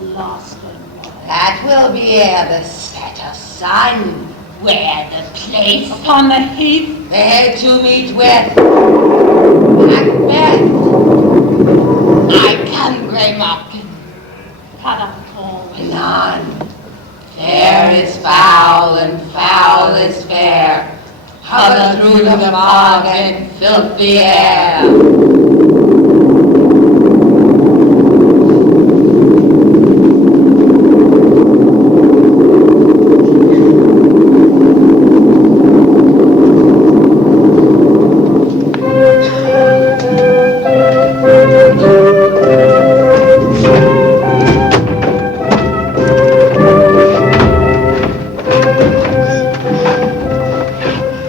lost and won. That will be ere the set of sun, where the place Upon the heath, there to meet with Macbeth. I come, Grey Mopkin. cut up all. None. Fair is foul and foul is fair. Hover through the fog and filthy air.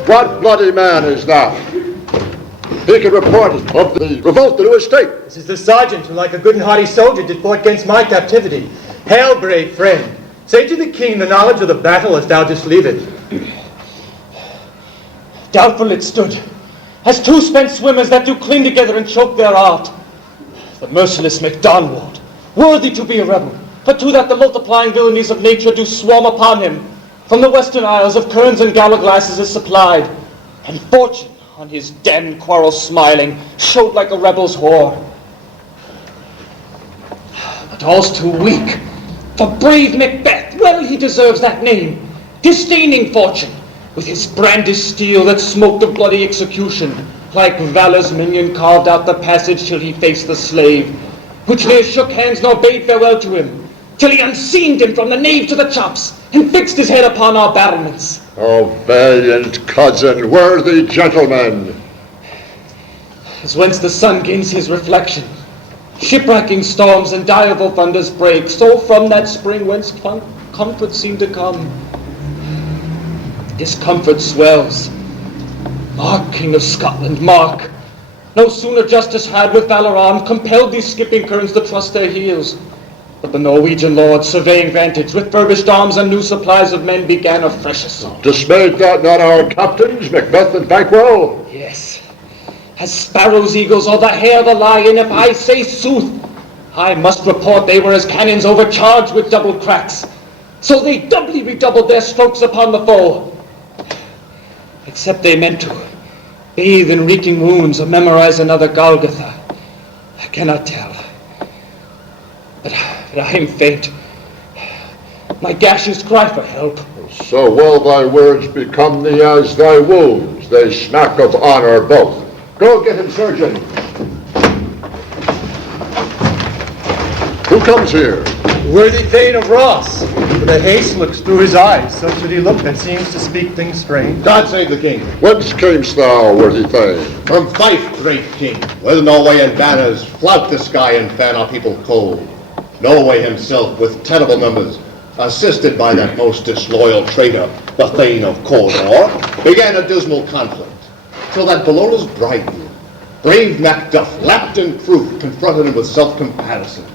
What bloody man is that? He can report of the revolt to his state. This is the sergeant who, like a good and hearty soldier, did fought against my captivity. Hail, brave friend. Say to the king the knowledge of the battle as thou didst leave it. Doubtful it stood, as two spent swimmers that do cling together and choke their art. The merciless MacDonald, worthy to be a rebel, for to that the multiplying villainies of nature do swarm upon him. From the western isles of kerns and gallaglasses is supplied, and fortune, on his damned quarrel smiling, showed like a rebel's whore. But all's too weak, for brave Macbeth, well he deserves that name, disdaining fortune, with his brandished steel that smoked of bloody execution, like valor's minion carved out the passage till he faced the slave, which ne'er shook hands nor bade farewell to him, till he unseamed him from the nave to the chops, and fixed his head upon our battlements. Oh, valiant cousin, worthy gentleman! As whence the sun gains his reflection, shipwrecking storms and direful thunders break, so from that spring whence comfort seemed to come, discomfort swells. Mark, King of Scotland, mark! No sooner justice had with valor armed compelled these skipping kerns to trust their heels, but the Norwegian lords, surveying vantage, with furbished arms and new supplies of men, began a fresh assault. Dismayed that not our captains, Macbeth and Banquo? Yes, as sparrows, eagles, or the hare, the lion, if I say sooth, I must report they were as cannons overcharged with double cracks. So they doubly redoubled their strokes upon the foe. Except they meant to bathe in reeking wounds or memorize another Golgotha. I cannot tell. But I am faint. My gashes cry for help. So will thy words become thee as thy wounds. They smack of honor both. Go get him, surgeon. Who comes here? Worthy Thane of Ross. For the haste looks through his eyes, so should he look that seems to speak things strange. God save the king. Whence camest thou, worthy Thane? From Fife, great king, where Norwegian banners flout the sky and fan our people cold. Norway himself, with terrible numbers, assisted by that most disloyal traitor, the Thane of Cawdor, began a dismal conflict, till that Bellona's bridegroom, brave Macduff, lapped in truth, confronted him with self-comparisons,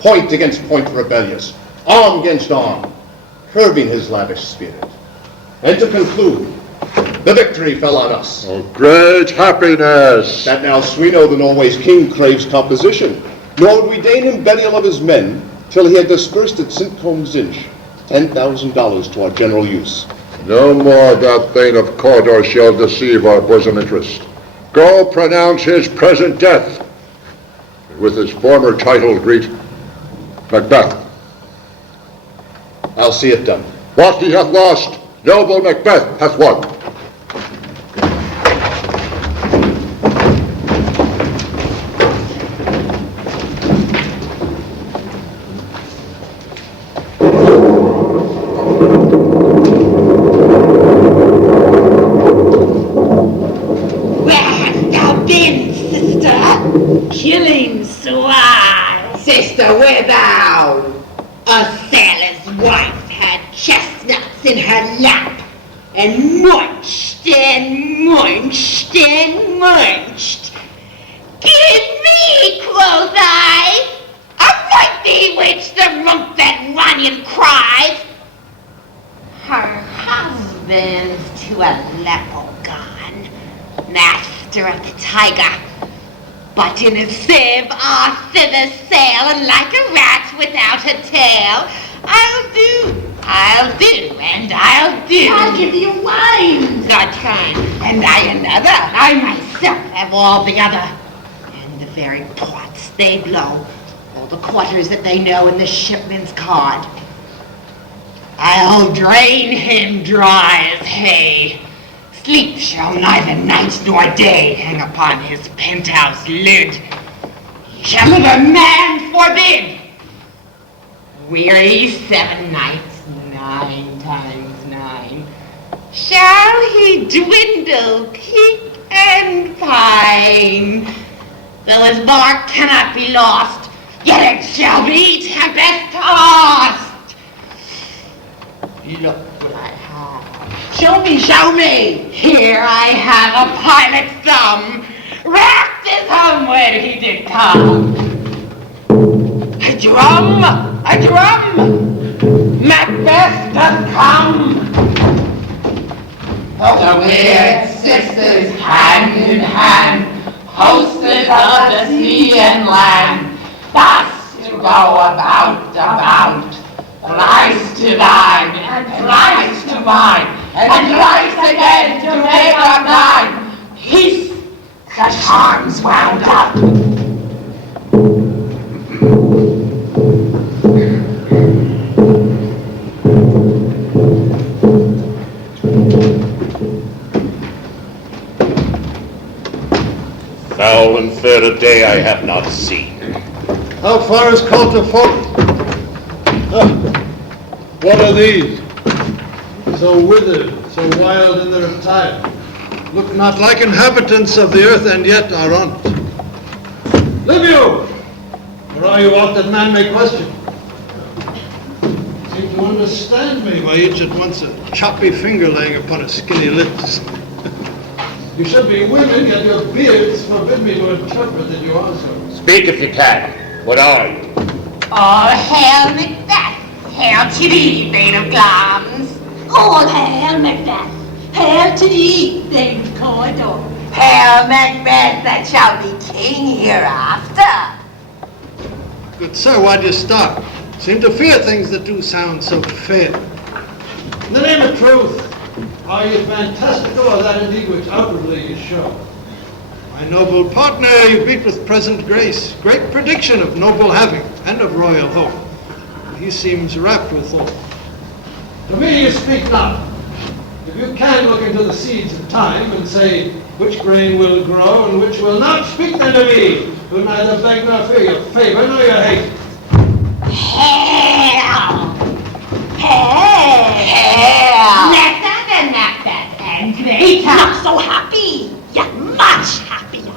point against point rebellious, arm against arm, curbing his lavish spirit. And to conclude, the victory fell on us. Oh, great happiness! That now Sweno, the Norway's king, craves composition, nor would we deign him burial of his men till he had dispersed at St. Combs Inch $10,000 to our general use. No more that Thane of Cawdor shall deceive our bosom interest. Go pronounce his present death, and with his former title greet Macbeth. I'll see it done. What he hath lost, noble Macbeth hath won. killing swine. Sister, where thou? A sailor's wife had chestnuts in her lap, and munched and munched and munched. Give me, quoth I, affright thee which the rump that Runyon cried. Her husband's to Aleppo gone, master of the tiger. But in a sieve our thither sail, and like a rat without a tail. I'll do, and I'll do. I'll give you wine. That kind, and I another. I myself have all the other. And the very pots they blow, all the quarters that they know in the shipman's card. I'll drain him dry as hay. Sleep shall neither night nor day hang upon his penthouse lid. He shall live a man forbid. Weary 7 nights, 9 times 9. Shall he dwindle, peak and pine? Though his bark cannot be lost, yet it shall be tempest tossed. Look what I have. Show me, show me. Here I have a pilot's thumb. Wrapped his home when he did come. A drum, a drum. Macbeth doth come. The weird sisters hand in hand, hostess of the sea and land, thus to go about, thrice to thine, and thrice to mine, and thrice again to make up thine. Peace, the charms wound up. Foul and fair a day I have not seen. How far is Coulterford? What are these? So withered, so wild in their attire. Look not like inhabitants of the earth, and yet are on't. Live you! Or are you aught that man may question? Seem to understand me by each at once a choppy finger laying upon a skinny lips. You should be women, yet your beards forbid me to interpret that you are so. Speak if you can. What are you? All hail Macbeth! Hail to thee, Thane of Glamis! All hail Macbeth. Hail to thee, Thane of Cawdor. Hail Macbeth that shall be king hereafter! Good sir, why do you stop? Seem to fear things that do sound so fair. In the name of truth, are you fantastical or that indeed which outwardly you show? My noble partner, you beat with present grace, great prediction of noble having and of royal hope. He seems rapt with thought. To me you speak not. If you can look into the seeds of time and say which grain will grow and which will not, speak then to me, who neither beg nor fear your favor nor your hate. Hail! Hail! Hail! Better than Macbeth and greater. Not so happy, yet much happier.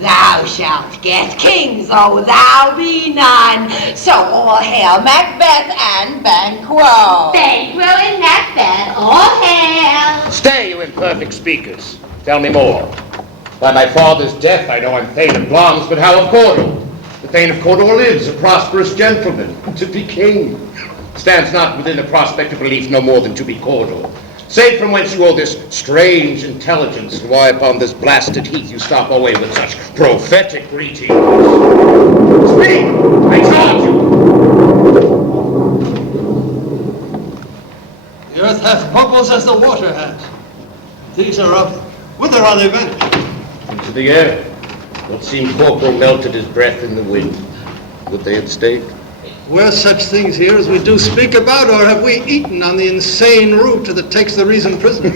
Thou shalt get kings, oh thou be none. So all hail Macbeth and Banquo. Banquo and Macbeth, all hail. Stay, you imperfect speakers. Tell me more. By my father's death, I know I'm Thane of Glamis, but how of Cawdor? The Thane of Cawdor lives, a prosperous gentleman. To be king stands not within the prospect of belief no more than to be Cawdor. Say from whence you owe this strange intelligence, and why upon this blasted heath you stop away with such prophetic greetings. Speak! I charge you! The earth hath bubbles as the water hath. These are up. Whither are they vanished? Into the air. What seemed corporal melted his breath in the wind. Would they had stayed? Were such things here as we do speak about, or have we eaten on the insane root that takes the reason prisoner?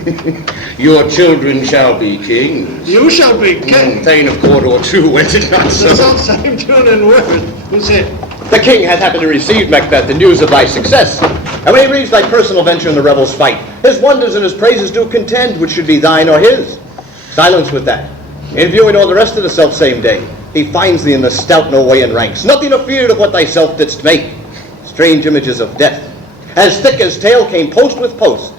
Your children shall be kings. You shall be king. Thane of Cawdor too, went it not so? The all same tune and word. Who said? The king hath happened to receive, Macbeth, the news of thy success. And when he reads thy personal venture in the rebels' fight, his wonders and his praises do contend, which should be thine or his. Silence with that. In viewing all the rest of the self-same day, he finds thee in the stout no way in ranks, nothing afeard of what thyself didst make. Strange images of death, as thick as tail came post with post,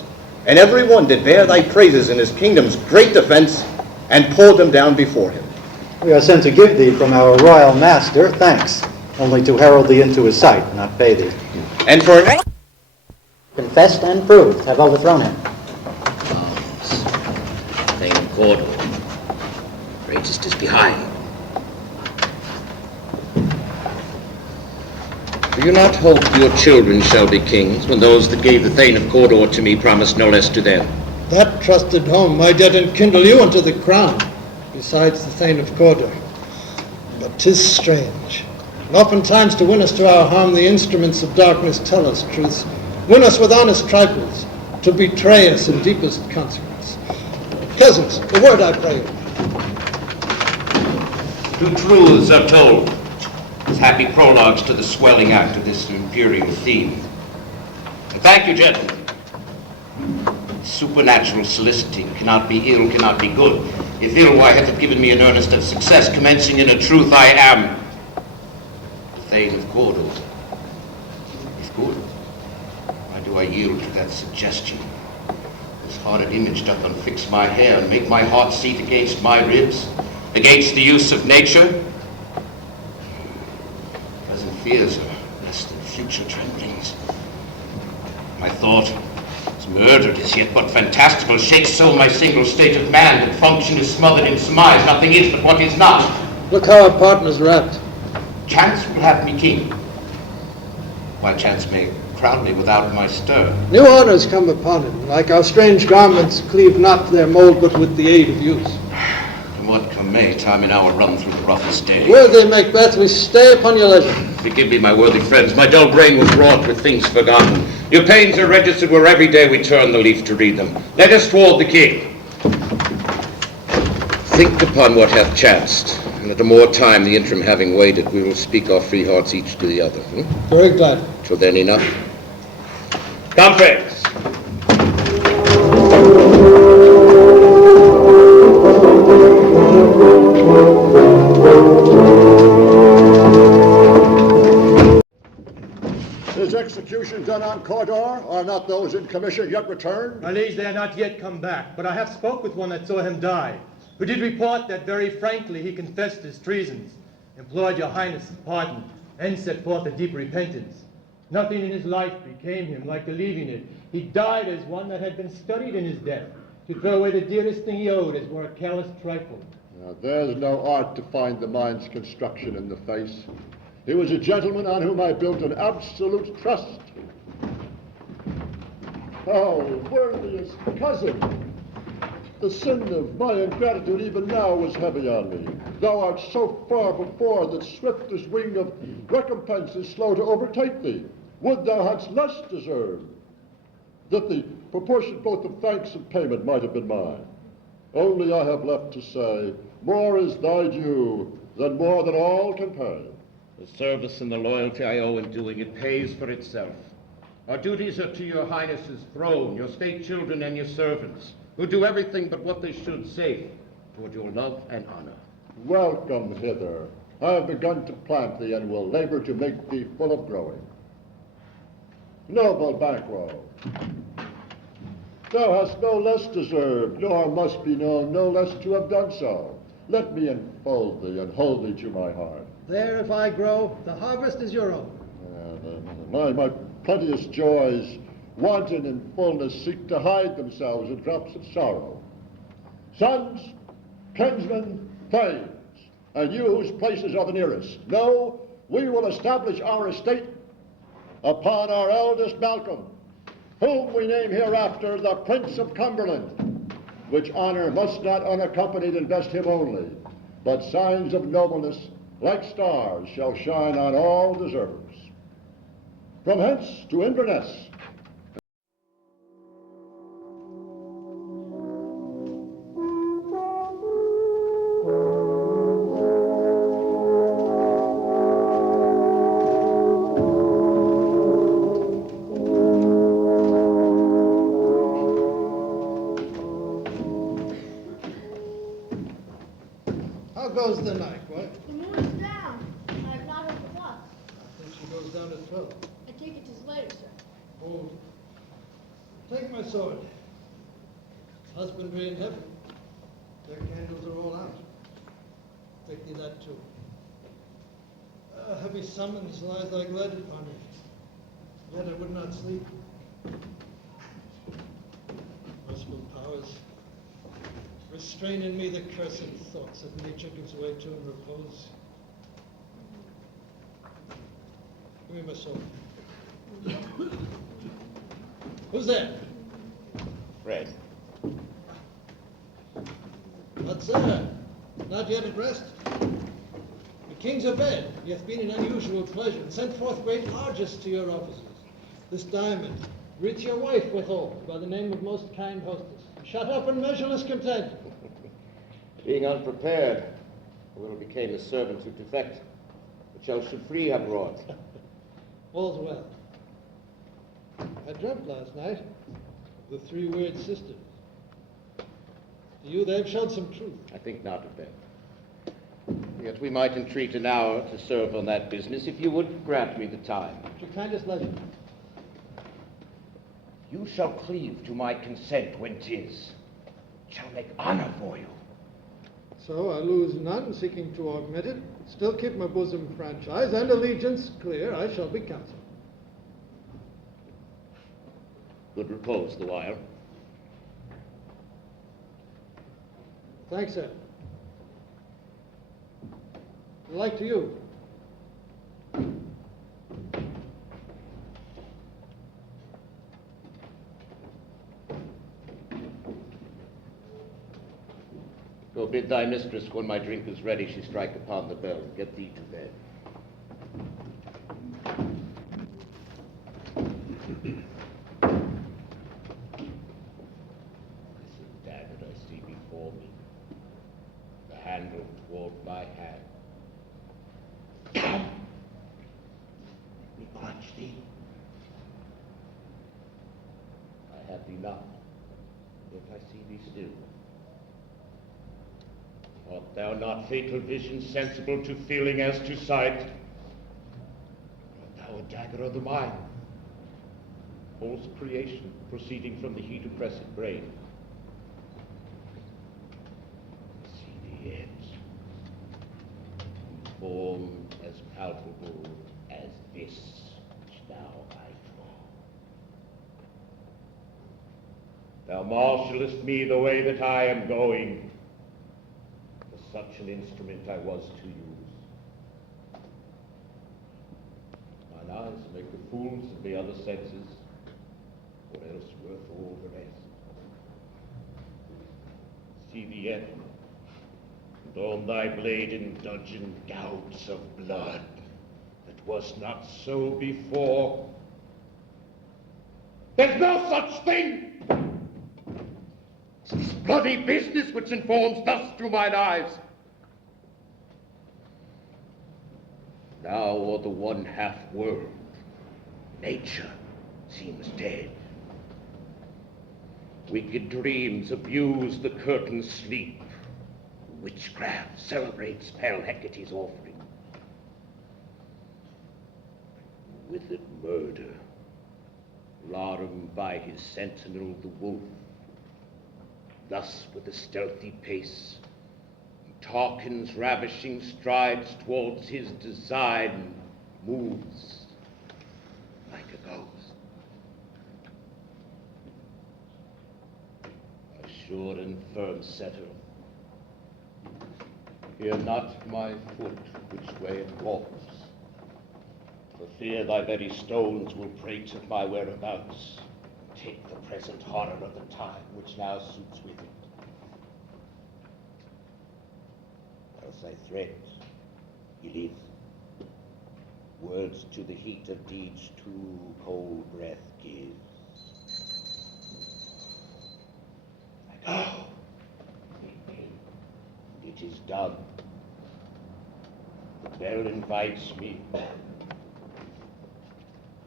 and every one did bear thy praises in his kingdom's great defense, and poured them down before him. We are sent to give thee from our royal master thanks, only to herald thee into his sight, not pay thee. And for Confessed and proved, have overthrown him. Thane of Cawdor. Greatest is behind. Do you not hope your children shall be kings, when those that gave the Thane of Cawdor to me promised no less to them? That trusted home might yet enkindle you unto the crown, besides the Thane of Cawdor. But 'tis strange. And oftentimes to win us to our harm, the instruments of darkness tell us truths, win us with honest trifles, to betray us in deepest consequence. Cousins, a word I pray you. Two truths are told, as happy prologues to the swelling act of this imperial theme. And thank you, gentlemen. Supernatural soliciting cannot be ill, cannot be good. If ill, why hath it given me an earnest of success, commencing in a truth I am the Thane of Cawdor. If good, why do I yield to that suggestion? This haunted image doth unfix my hair and make my heart seat against my ribs, against the use of nature. Present fears are less than future tremblings. My thought is murdered is yet but fantastical, shakes so my single state of man, that function is smothered in surmise, nothing is but what is not. Look how our partner's wrapped. Chance will have me king. Why, chance may crown me without my stir. New honors come upon him, like our strange garments cleave not their mold, but with the aid of use. From what come may, time and hour run through the roughest day. Worthy Macbeth, we stay upon your leisure. Forgive me, my worthy friends, my dull brain was wrought with things forgotten. Your pains are registered where every day we turn the leaf to read them. Let us toward the king. Think upon what hath chanced, and at a more time, the interim having waited, we will speak our free hearts each to the other. Very glad. Till then enough. Come, friends. Is execution done on Cawdor? Are not those in commission yet returned? My liege, they are not yet come back, but I have spoke with one that saw him die, who did report that very frankly he confessed his treasons, implored your highness' pardon, and set forth a deep repentance. Nothing in his life became him like believing it. He died as one that had been studied in his death, to throw away the dearest thing he owed as were a careless trifle. Now, there's no art to find the mind's construction in the face. He was a gentleman on whom I built an absolute trust. Oh, worthiest cousin, the sin of my ingratitude even now was heavy on me. Thou art so far before that swiftest wing of recompense is slow to overtake thee. Would thou hadst less deserved, that the proportion both of thanks and payment might have been mine. Only I have left to say, more is thy due than more than all can pay. The service and the loyalty I owe in doing it pays for itself. Our duties are to your highness's throne, your state children, and your servants, who do everything but what they should say toward your love and honor. Welcome hither. I have begun to plant thee and will labor to make thee full of growing. Noble Banquo, thou hast no less deserved, nor must be known no less to have done so. Let me enfold thee and hold thee to my heart. There, if I grow, the harvest is your own. My plenteous joys, wanton in fullness, seek to hide themselves in drops of sorrow. Sons, kinsmen, thanes, and you whose places are the nearest, know we will establish our estate upon our eldest Malcolm, whom we name hereafter the Prince of Cumberland, which honor must not unaccompanied invest him only, but signs of nobleness like stars shall shine on all deservers. From hence to Inverness. How goes the night, boy? The moon is down. I have not heard the clock. I think she goes down at 12. I take it 'tis later, sir. Oh, take my sword. Husbandry in heaven. Their candles are all out. Take thee that too. A heavy summons lies like lead upon me. Yet I would not sleep. Merciful powers, restrain in me the cursed thoughts that nature gives way to in repose. Give me my sword. Who's there? Fred. What, sir? Not yet at rest? The king's abed. He hath been an unusual pleasure, and sent forth great largesse to your officers. This diamond, greet your wife withal, by the name of most kind hostess. Shut up in measureless content. Being unprepared, a little became the servant to defect, which else should free have wrought. All's well. I dreamt last night of the three-word sisters. To you they have shown some truth. I think not of them. Yet we might entreat an hour to serve on that business, if you would grant me the time. At your kindest leisure. You shall cleave to my consent when 'tis. Shall make honor for you. So I lose none seeking to augment it, still keep my bosom franchise, and allegiance clear, I shall be counsel. Good repose the while. Thanks, sir. Like to you. Go bid thy mistress, when my drink is ready, she strike upon the bell. Get thee to bed. This dagger I see before me, the handle toward my hand. We clutch thee. I have thee not, yet I see thee still. Art thou not fatal vision, sensible to feeling as to sight? Art thou a dagger of the mind, false creation proceeding from the heat oppressed brain? See the edge, form as palpable as this which now I draw. Thou marshallest me the way that I am going. Such an instrument I was to use. Mine eyes make the fools of the other senses, or else worth all the rest. See the end, and on thy blade in dudgeon gouts of blood, that was not so before. There's no such thing! It's this bloody business which informs thus through mine eyes. Now o'er the one-half world, nature seems dead. Wicked dreams abuse the curtain's sleep. Witchcraft celebrates pale Hecate's offering. Withered murder, larum by his sentinel the wolf. Thus with a stealthy pace, Tarquin's ravishing strides towards his design, moves like a ghost. A sure and firm setter, fear not my foot which way it walks, for fear thy very stones will prate of my whereabouts, and take the present horror of the time which now suits with it. Else I threat, he lives. Words to the heat of deeds too cold breath gives. I go. It is done. The bell invites me.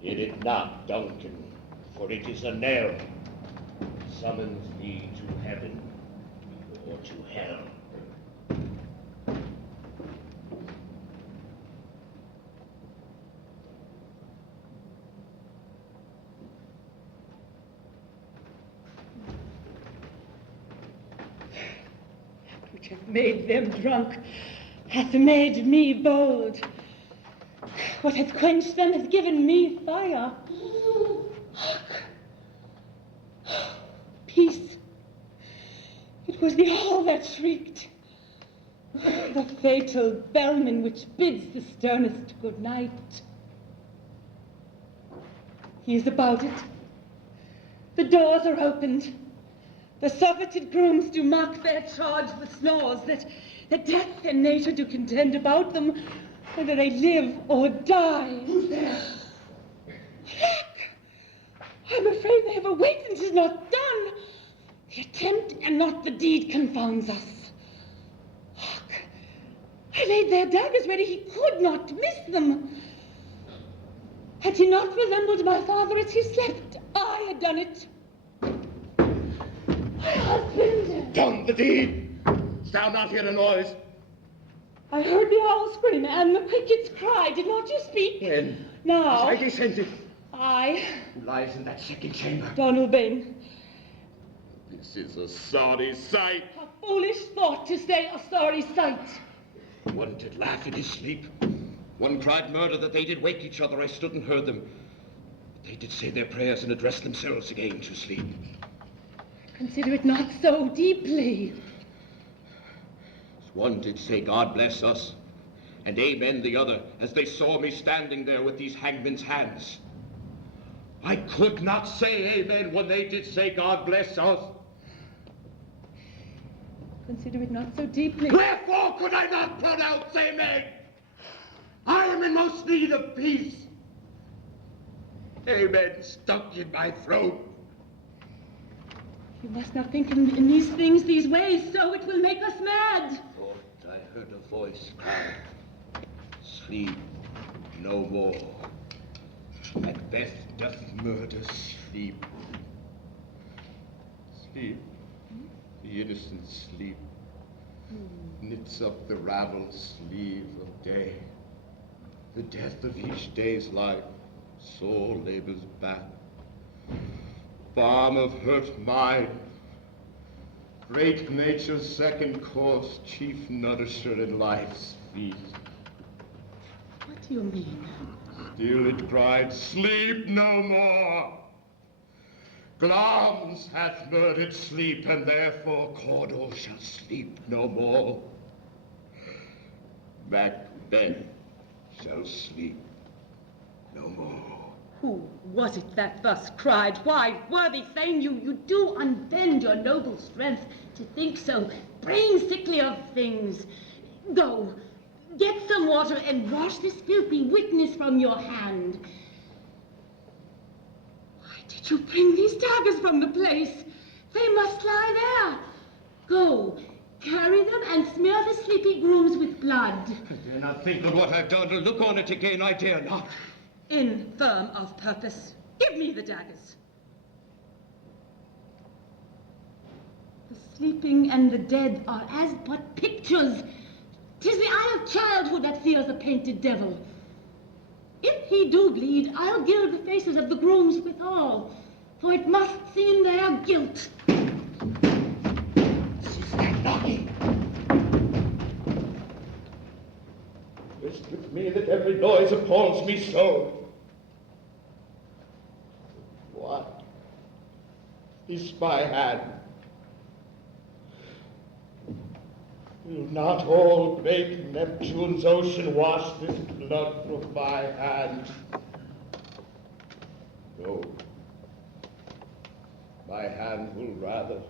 Hear it not, Duncan, for it is a knell. Summons me to heaven or to hell. Which hath made them drunk, hath made me bold. What hath quenched them hath given me fire. Hark! Peace. It was the hall that shrieked. The fatal bellman which bids the sternest good night. He is about it. The doors are opened. The surfeited grooms do mock their charge with snores that death and nature do contend about them, whether they live or die. Who's there? Hark! I'm afraid they have awakened. 'Tis not done. The attempt and not the deed confounds us. Hark! I laid their daggers ready. He could not miss them. Had he not resembled my father as he slept, I had done it. My husband! Done the deed! Thou not hear the noise? I heard the owl scream and the cricket's cry. Did not you speak? When? Now. I descended. I. Who lies in that second chamber? Donald Bain. This is a sorry sight. A foolish thought to say a sorry sight. One did laugh in his sleep. One cried murder that they did wake each other. I stood and heard them. But they did say their prayers and address themselves again to sleep. Consider it not so deeply. One did say, God bless us, and amen the other, as they saw me standing there with these hangman's hands. I could not say amen when they did say, God bless us. Consider it not so deeply. Wherefore could I not pronounce amen? I am in most need of peace. Amen stuck in my throat. You must not think in these things, these ways, so it will make us mad. Thought I heard a voice cry, sleep no more. Macbeth doth murder sleep. Sleep, the innocent sleep, knits up the raveled sleeve of day. The death of each day's life, sore labor's back. Balm of hurt mind, great nature's second course, chief nourisher in life's feast. What do you mean? Still it cried, sleep no more. Glamis hath murdered sleep, and therefore Cawdor shall sleep no more. Macbeth shall sleep no more. Who was it that thus cried? Why, worthy Thane, you do unbend your noble strength to think so brain-sickly of things. Go, get some water and wash this filthy witness from your hand. Why did you bring these daggers from the place? They must lie there. Go, carry them and smear the sleepy grooms with blood. I dare not think of what I've done to look on it again, I dare not. Infirm of purpose, give me the daggers. The sleeping and the dead are as but pictures. 'Tis the eye of childhood that fears a painted devil. If he do bleed, I'll gild the faces of the grooms withal, for it must seem their guilt. Cease that knocking. Rest with me that every noise appalls me so. What is my hand? Will not all great Neptune's ocean wash this blood from my hand? No. My hand will rather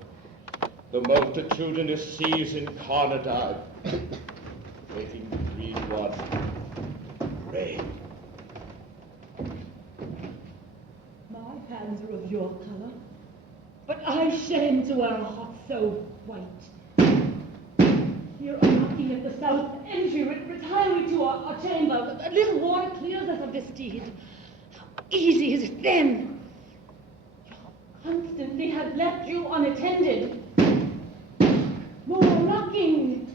the multitudinous seas incarnadine, making the green one gray. My hands are of your color, but I shame to wear a heart so white. Here are knocking at the south entry. Retire we to our chamber. A little water clears us of this deed. How easy is it then? Your constancy has left you unattended. More knocking.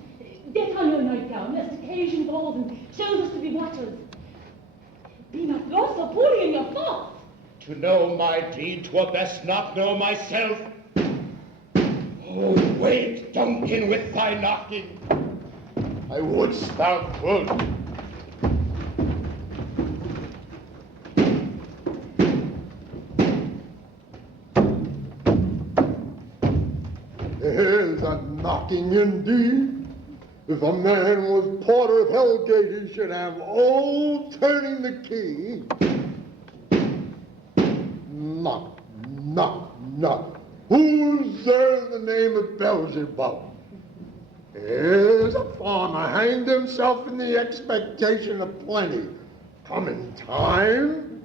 Get on your nightgown, lest occasion calls and shows us to be watchers. Be not lost so poorly in your thoughts. To know my deed, 'twere best not know myself. Oh, wait, Duncan, with thy knocking. I would thou could. There's a knocking indeed. If a man was porter of Hellgate, he should have all turning the key. knock, knock, knock. Who's there in the name of Beelzebub? Here's a farmer hanged himself in the expectation of plenty. Coming time,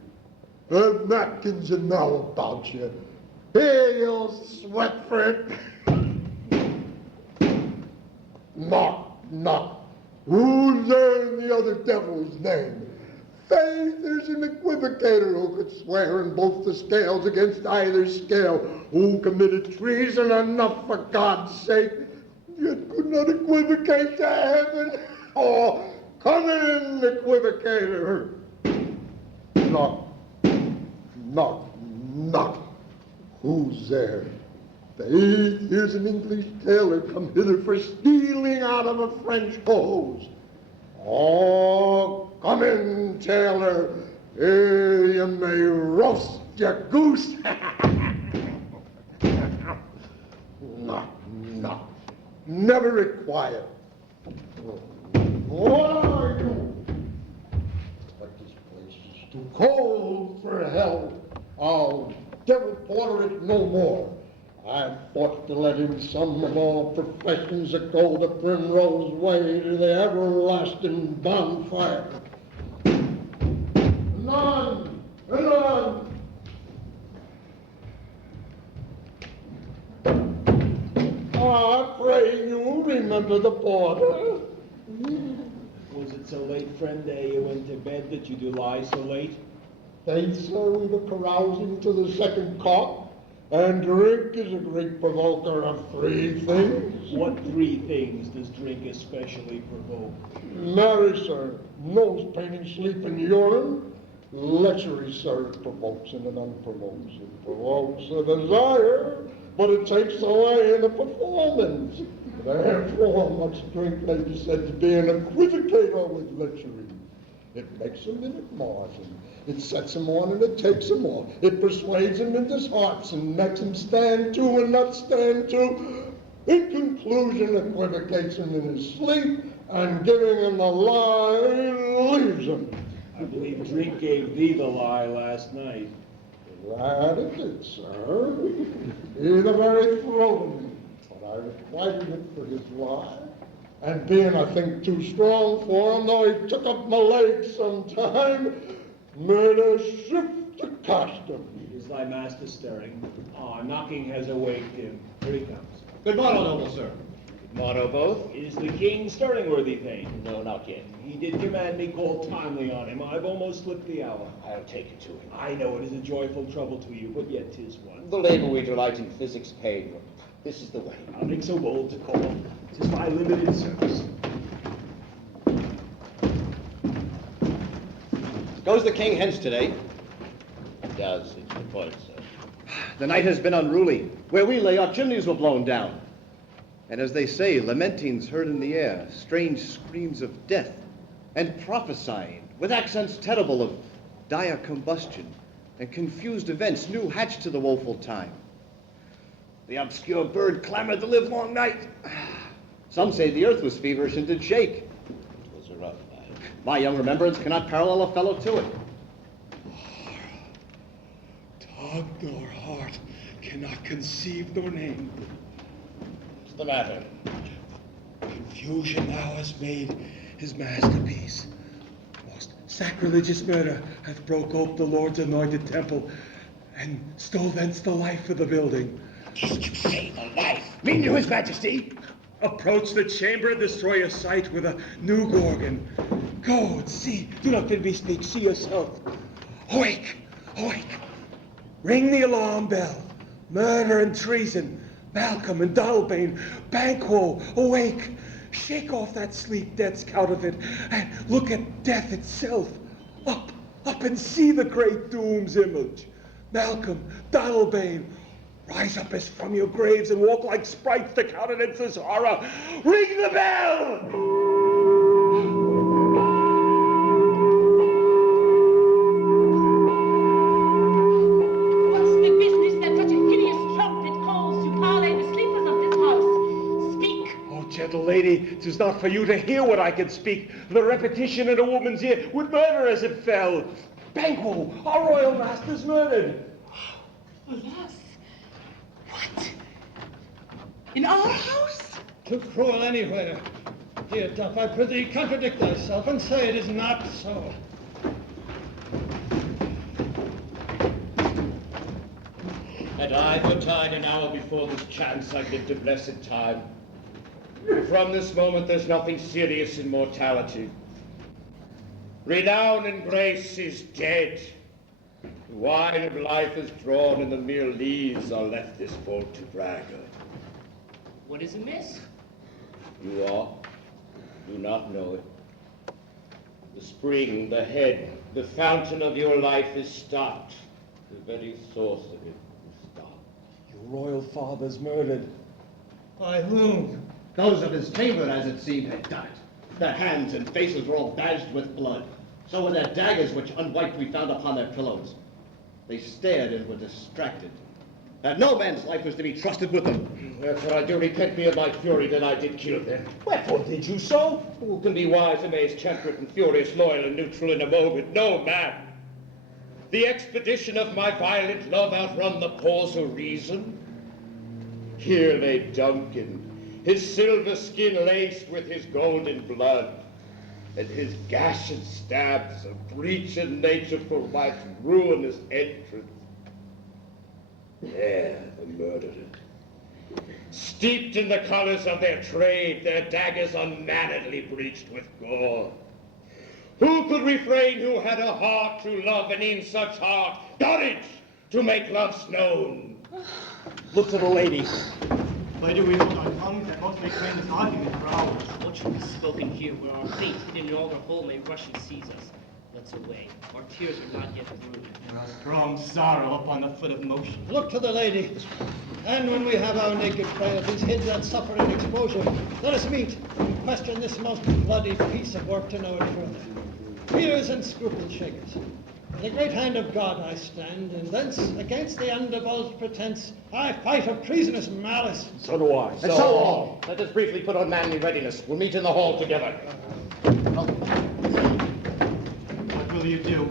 the napkins are now about you. Here, you'll sweat for it. Knock, knock. Who's there in the other devil's name? Faith, there's an equivocator who could swear in both the scales against either scale, who committed treason enough for God's sake, yet could not equivocate to heaven. Oh, come in, equivocator. Knock, knock, knock. Who's there? Faith, here's an English tailor come hither for stealing out of a French hose. Oh, come in, tailor. Here you may roast your goose. Knock, knock. Never required. What are you? But this place is too cold for hell. I'll devil porter it no more. I fought to let in some of all professions that go the primrose way to the everlasting bonfire. None, none. I pray you remember the porter. Was it so late, friend, ere you went to bed that you do lie so late? They say we were carousing to the second cock. And drink is a great provoker of three things. What three things does drink especially provoke? Marry, sir, nose painting, sleep, and urine. Lechery, sir, it provokes and it unprovokes. It provokes a desire, but it takes away the performance. Therefore, much drink may be said to be an equivocator with lechery. It makes a minute margin. It sets him on and it takes him on. It persuades him into his hearts and makes him stand to and not stand to. In conclusion, equivocates him in his sleep and giving him the lie leaves him. I believe drink gave thee the lie last night. That it did, sir. He the very throat of me. But I requited it for his lie. And being, I think, too strong for him, though he took up my legs sometime, made a shift to cast him. Is thy master stirring? Ah, knocking has awaked him. Here he comes. Good morrow, noble sir. Good morrow, both. Is the king stirring, worthy thane? No, not yet. He did command me call timely on him. I've almost slipped the hour. I'll take it to him. I know it is a joyful trouble to you, but yet 'tis one. The labor we delight in physics paid. This is the way. I'll make so bold to call. 'Tis my limited service. Goes the king hence today? Does, it's reported, sir. The night has been unruly. Where we lay, our chimneys were blown down. And as they say, lamentings heard in the air, strange screams of death, and prophesying, with accents terrible of dire combustion, and confused events new hatched to the woeful time. The obscure bird clamored the livelong night. Some say the earth was feverish and did shake. It was a rough night. My young remembrance cannot parallel a fellow to it. Tongue nor heart cannot conceive nor name. What's the matter? Confusion thou hast made his masterpiece. Most sacrilegious murder hath broke ope the Lord's anointed temple, and stole thence the life of the building. Did you say the life? Mean you, his majesty? Approach the chamber and destroy a sight with a new gorgon. Go and see. Do not bid me speak. See yourself. Awake! Awake! Ring the alarm bell. Murder and treason. Malcolm and Dalbane. Banquo, awake! Shake off that sleep death's counterfeit and look at death itself. Up, up and see the great doom's image. Malcolm, Dalbane, rise up as from your graves and walk like sprites to countenance this horror. Ring the bell! Gentle lady, 'tis not for you to hear what I can speak. The repetition in a woman's ear would murder as it fell. Banquo, our royal master's murdered. Alas. What? In our house? Too cruel anywhere. Here, Duff, I prithee, contradict thyself and say it is not so. Had I but died an hour before this chance, I'd lived a blessed time. From this moment, there's nothing serious in mortality. Renown and grace is dead. The wine of life is drawn, and the mere leaves are left this vault to brag of. What is amiss? You all do not know it. The spring, the head, the fountain of your life is stopped. The very source of it is stopped. Your royal father's murdered. By whom? Those of his chamber, as it seemed, had done it. Their hands and faces were all badged with blood. So were their daggers, which unwiped we found upon their pillows. They stared and were distracted. And no man's life was to be trusted with them. Therefore I do repent me of my fury that I did kill them. Wherefore did you so? Who can be wise, amazed, temperate, and furious, loyal and neutral in a moment? No man. The expedition of my violent love outrun the pause of reason. Here lay Duncan, his silver skin laced with his golden blood, and his gash and stabs a breach in nature for my ruinous entrance. There, the murderers, steeped in the colors of their trade, their daggers unmannerly breached with gore. Who could refrain who had a heart to love, and in such heart courage to make love's known? Look to the lady. Why do we hold our tongues that most make friends argument for hours? What should be spoken here where our fate hidden in all our hole may rush and seize us? Let's away. Our tears are not yet through. There are strong sorrow upon the foot of motion. Look to the lady. And when we have our naked frailties hid that suffer in exposure, let us meet and question this most bloody piece of work to know it further. Fears and scruples shake us. In the great hand of God I stand, and thence against the undivulged pretense I fight of treasonous malice. So do I. And so all, let us briefly put on manly readiness. We'll meet in the hall together. What will you do?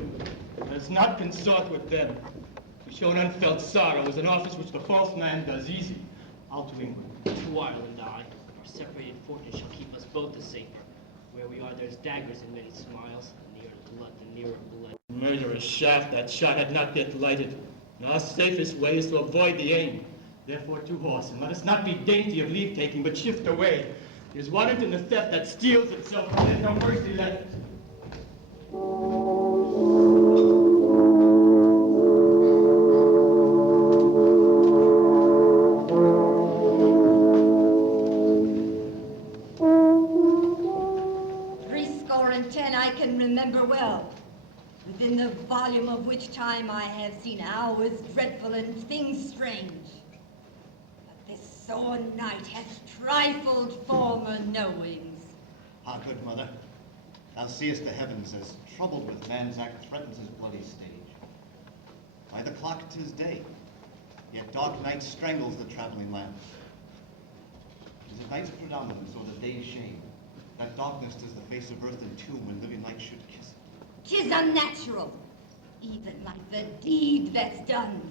Let us not consort with them. To show an unfelt sorrow is an office which the false man does easy. Out to England. To Ireland, I. Our separated fortunes shall keep us both the safer. Where we are, there's daggers and many smiles. The nearer blood, the nearer blood. Murderous shaft, that shot had not yet lighted. And our safest way is to avoid the aim. Therefore, to horse, and let us not be dainty of leave-taking, but shift away. There's wanted in the theft that steals itself, and there's no mercy left. I can remember well, within the volume of which time I have seen hours dreadful and things strange. But this sore night hath trifled former knowings. Ah, good mother, thou seest the heavens as troubled with man's act threatens his bloody stage. By the clock 'tis day, yet dark night strangles the traveling lamp. 'Tis a night's predominance or the day's shame. That darkness is the face of earth and tomb when living light should kiss it. 'Tis unnatural, even like the deed that's done.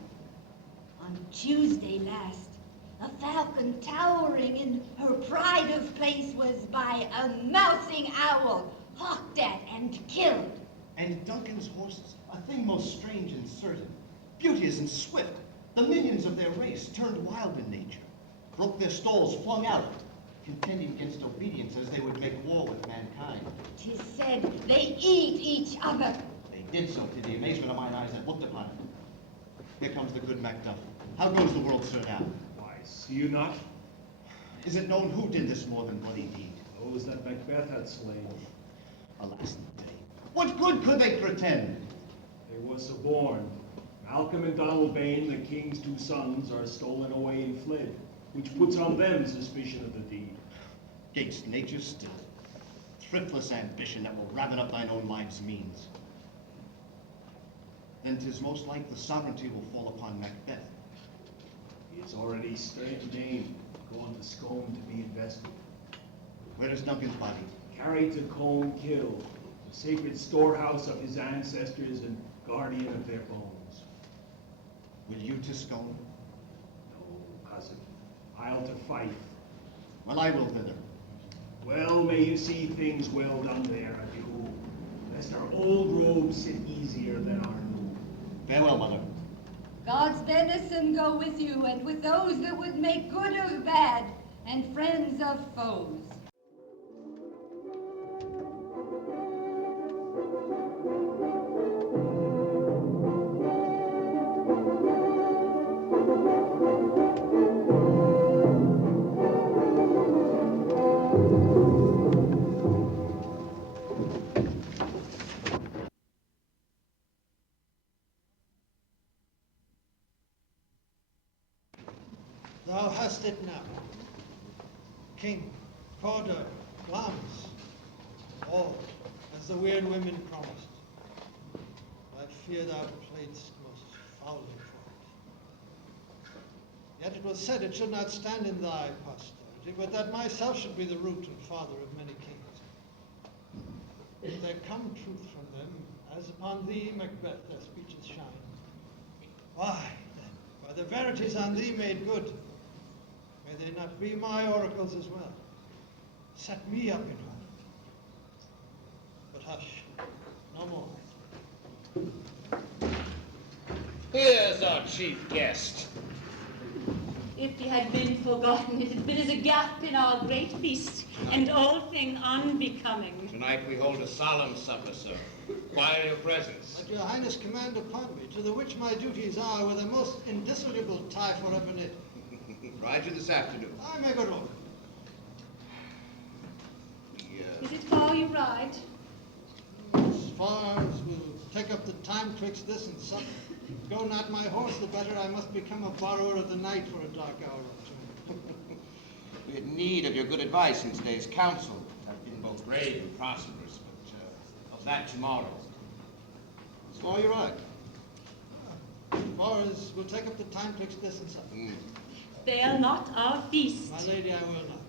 On Tuesday last, a falcon towering in her pride of place was by a mousing owl hawked at and killed. And Duncan's horses, a thing most strange and certain, beauteous and swift, the minions of their race turned wild in nature, broke their stalls, flung out, contending against obedience as they would make war with mankind. 'Tis said they eat each other. They did so to the amazement of mine eyes that looked upon it. Here comes the good Macduff. How goes the world, sir, now? Why, see you not? Is it known who did this more than bloody deed? Those that Macbeth had slain. Alas, the day. What good could they pretend? They were suborned. Malcolm and Donald Bane, the king's two sons, are stolen away and fled, which puts on them suspicion of the deed. Gainst nature still. Thriftless ambition that will raven up thine own life's means. Then 'tis most like the sovereignty will fall upon Macbeth. He is already straight name, gone to Scone to be invested. Where is Duncan's body? Carried to Colne Kill, the the sacred storehouse of his ancestors and guardian of their bones. 'Gainst nature still. Thriftless ambition that will raven up thine own life's means. Then 'tis most like the sovereignty will fall upon Macbeth. He is already slain, gone to Scone to be invested. Where is Duncan's body? Carried to Colne Kill, the sacred storehouse of his ancestors and guardian of their bones. Will you to Scone? No, cousin. I'll to Fife. Well, I will thither. Well, may you see things well done there, adieu. Lest our old robes sit easier than our new. Farewell, mother. God's benison go with you, and with those that would make good of bad, and friends of foes. Thou hast it now. King, Corder, Glamis, all, as the weird women promised. I fear thou playedst most foully for it. Yet it was said it should not stand in thy posterity, but that myself should be the root and father of many kings. If there come truth from them, as upon thee, Macbeth, their speeches shine. Why, then, by the verities on thee made good, may they not be my oracles as well? Set me up in order. But hush, no more. Here's our chief guest. If he had been forgotten, it had been as a gap in our great feast, and all thing unbecoming. Tonight we hold a solemn supper, sir. Require your presence. Let your highness command upon me, to the which my duties are with a most indissoluble tie forever knit. Ride you this afternoon. I may go wrong. Is it far you ride? As far as will take up the time twixt this and supper. Go not my horse, the better I must become a borrower of the night for a dark hour or two. We had need of your good advice in today's council. I've been both brave and prosperous, but of that tomorrow. As far you ride. As far as will take up the time twixt this and supper. Fail not our feast. My lady, I will not.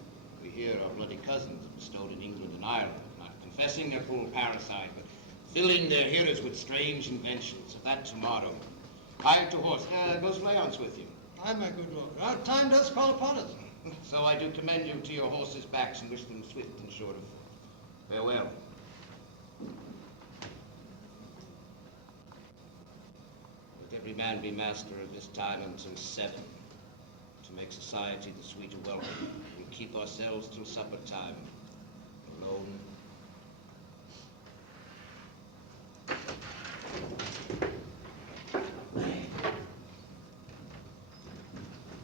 We hear our bloody cousins bestowed in England and Ireland, not confessing their cruel parricide, but filling their hearers with strange inventions. Of that tomorrow. Hire to horse. Goes Leonce with you. Aye, my good lord. Our time does call upon us. So I do commend you to your horses' backs and wish them swift and sure of farewell. Let every man be master of his time until 7, to make society the sweeter welcome, and keep ourselves till supper time, alone.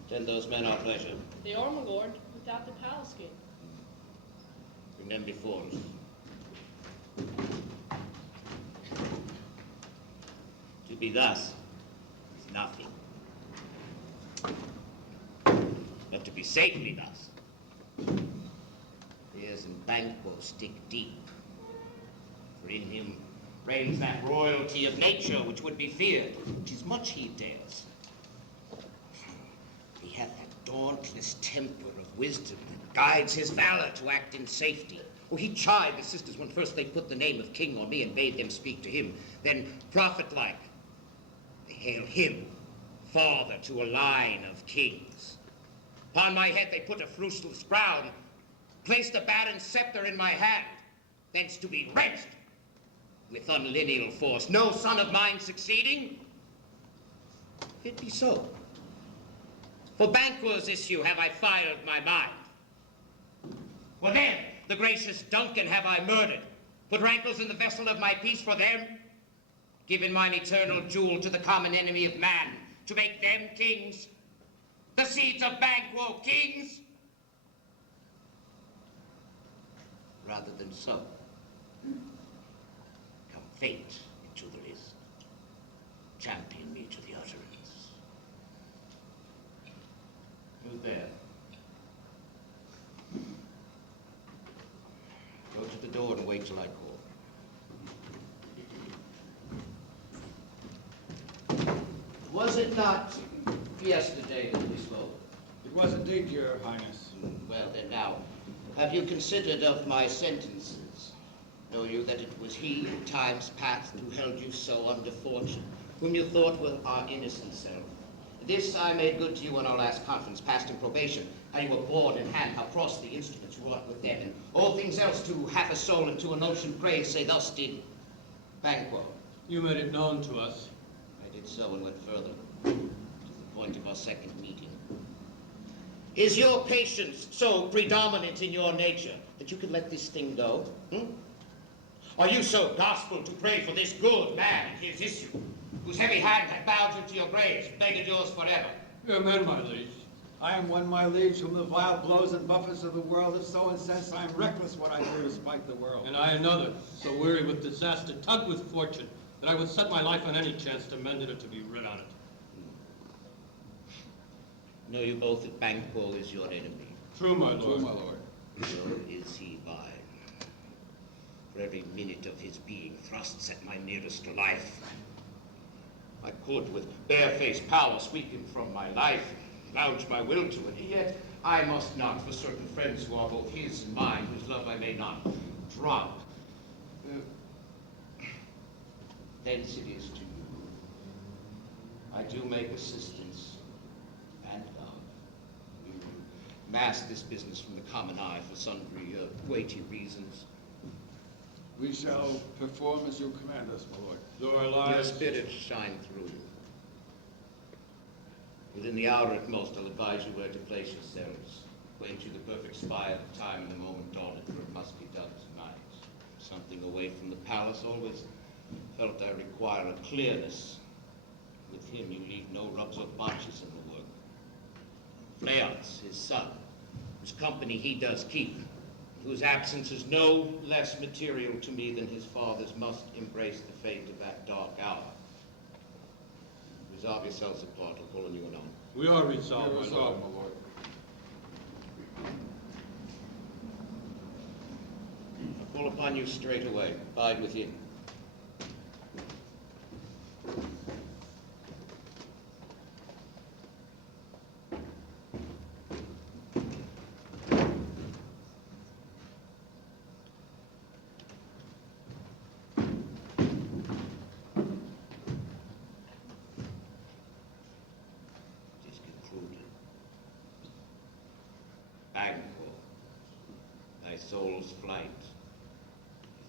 Send those men our pleasure. They are, my lord, without the palace gate. Bring them before us. To be thus is nothing. But to be safely thus, ears and Banquo stick deep. For in him reigns that royalty of nature which would be feared, which is much he dares. He hath that dauntless temper of wisdom that guides his valor to act in safety. Oh, he chid the sisters when first they put the name of king on me and bade them speak to him. Then, prophet-like, they hail him father to a line of kings. Upon my head they put a fruitless crown, placed a barren scepter in my hand, thence to be wrenched with unlineal force. No son of mine succeeding? It be so. For Banquo's issue have I filed my mind. For them, the gracious Duncan, have I murdered, put rankles in the vessel of my peace for them, given mine eternal jewel to the common enemy of man, to make them kings, the seeds of Banquo kings? Rather than so, come fate into the list, champion me to the utterance. Who's there? Go to the door and wait till I call. Was it not yesterday that we spoke? It was indeed, your highness. Well, then now, have you considered of my sentences? Know you that it was he in times past who held you so under fortune, whom you thought were our innocent self, This I made good to you on our last conference, passed in probation. How you were bored in hand, how cross the instruments wrought with them, and all things else to half a soul and to a notion praise, say thus did Banquo. You made it known to us. I did so and went further, to the point of our second meeting. Is your patience so predominant in your nature that you can let this thing go? Are you so gospel to pray for this good man and his issue, whose heavy hand had bowed you to your graves, beggared yours forever? Your men, my liege. I am one, my liege, whom the vile blows and buffets of the world have so incensed I am reckless what I do to spite the world. And I another, so weary with disaster, tugged with fortune, that I would set my life on any chance to mend it or to be rid on it. Know you both that Banquo is your enemy? True, my lord. True, my lord. So is he mine. For every minute of his being thrusts at my nearest life. I could, with barefaced power, sweep him from my life, lounge my will to it, yet I must not, for certain friends who are both his and mine, whose love I may not drop. Thence it is to you. I do make assistance and love. You mask this business from the common eye for sundry weighty reasons. We shall perform as you command us, my lord. Though our lives... Your spirit shine through you. Within the hour at most, I'll advise you where to place yourselves. Acquaint you the perfect spy at the time and the moment dawned, for it must be done tonight. Something away from the palace, always felt I require a clearness. With him, you leave no rubs or botches in the work. Fleance, his son, whose company he does keep, whose absence is no less material to me than his father's, must embrace the fate of that dark hour. Resolve yourselves apart, I'll call on you anon. We are resolved, my lord. My lord. I'll call upon you straight away. Bide within. Banquo, thy soul's flight,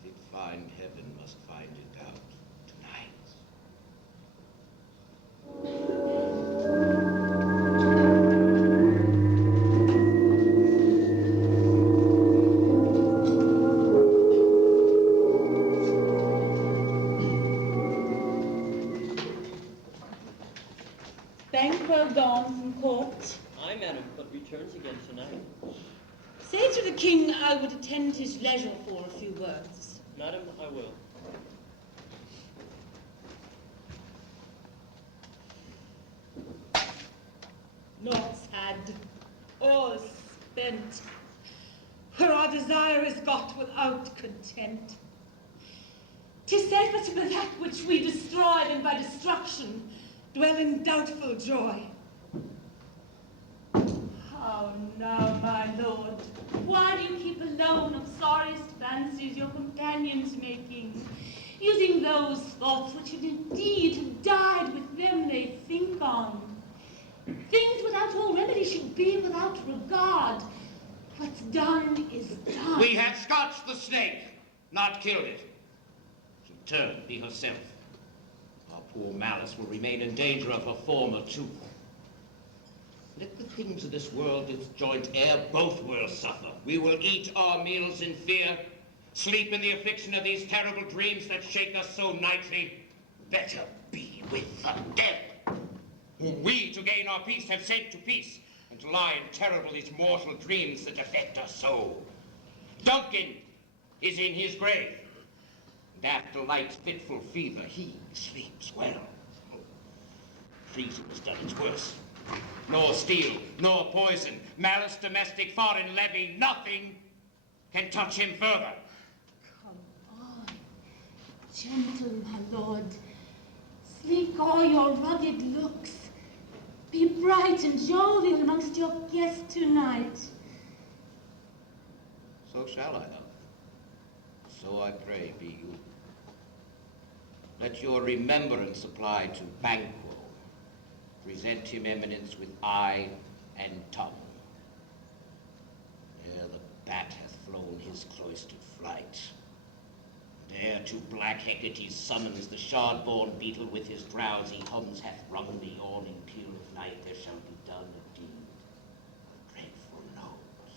if it find heaven, must find it out tonight. Banquo gone from court. Aye, madam, but returns again tonight. Say to the king I would attend his leisure for a few words. Madam, I will. Naught's had, all spent, where our desire is got without content. 'Tis safer to be that which we destroy than by destruction dwell in doubtful joy. How now, my lord, why do you keep alone of sorriest fancies your companions making, using those thoughts which indeed have died with them they think on? Things without all remedy should be without regard. What's done is done. We have scotched the snake, not killed it. She'll turn, be herself. Our poor Malice will remain in danger of her former tooth. Let the things of this world disjoint ere both worlds suffer. We will eat our meals in fear, sleep in the affliction of these terrible dreams that shake us so nightly. Better be with the dead, whom we, to gain our peace, have sent to peace, and to lie in terrible these mortal dreams that affect us so. Duncan is in his grave, and after life's fitful fever, he sleeps well. Treason has done its worst. Nor steel, nor poison, malice, domestic, foreign levy, nothing can touch him further. Come on, gentle, my lord. Sleek all your rugged looks. Be bright and jovial amongst your guests tonight. So shall I, love. So I pray be you. Let your remembrance apply to Banquo, Present him eminence with eye and tongue. Ere the bat hath flown his cloistered flight, and ere to black Hecate's summons the shard-born beetle with his drowsy hums hath rung the yawning peal of night, there shall be done a deed of dreadful note.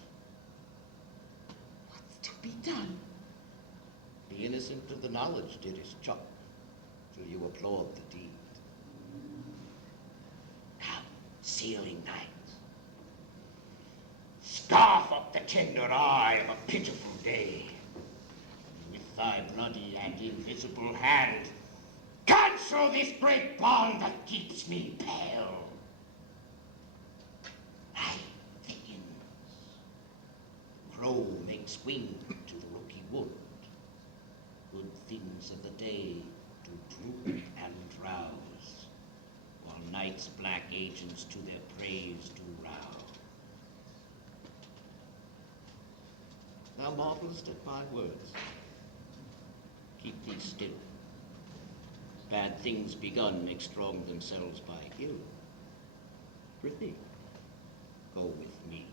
What's to be done? Be innocent of the knowledge, dearest Chuck, till you applaud the deed. Now, sealing night, scarf up the tender eye of a pitiful day. With thy bloody and invisible hand, cancel this great bond that keeps me pale. Night thickens. The crow makes wing to the rocky wood. Good things of the day do droop and drowse, while night's black agents to their praise do rouse. Thou marvelest at my words. Keep thee still. Bad things begun make strong themselves by ill. Prithee, go with me.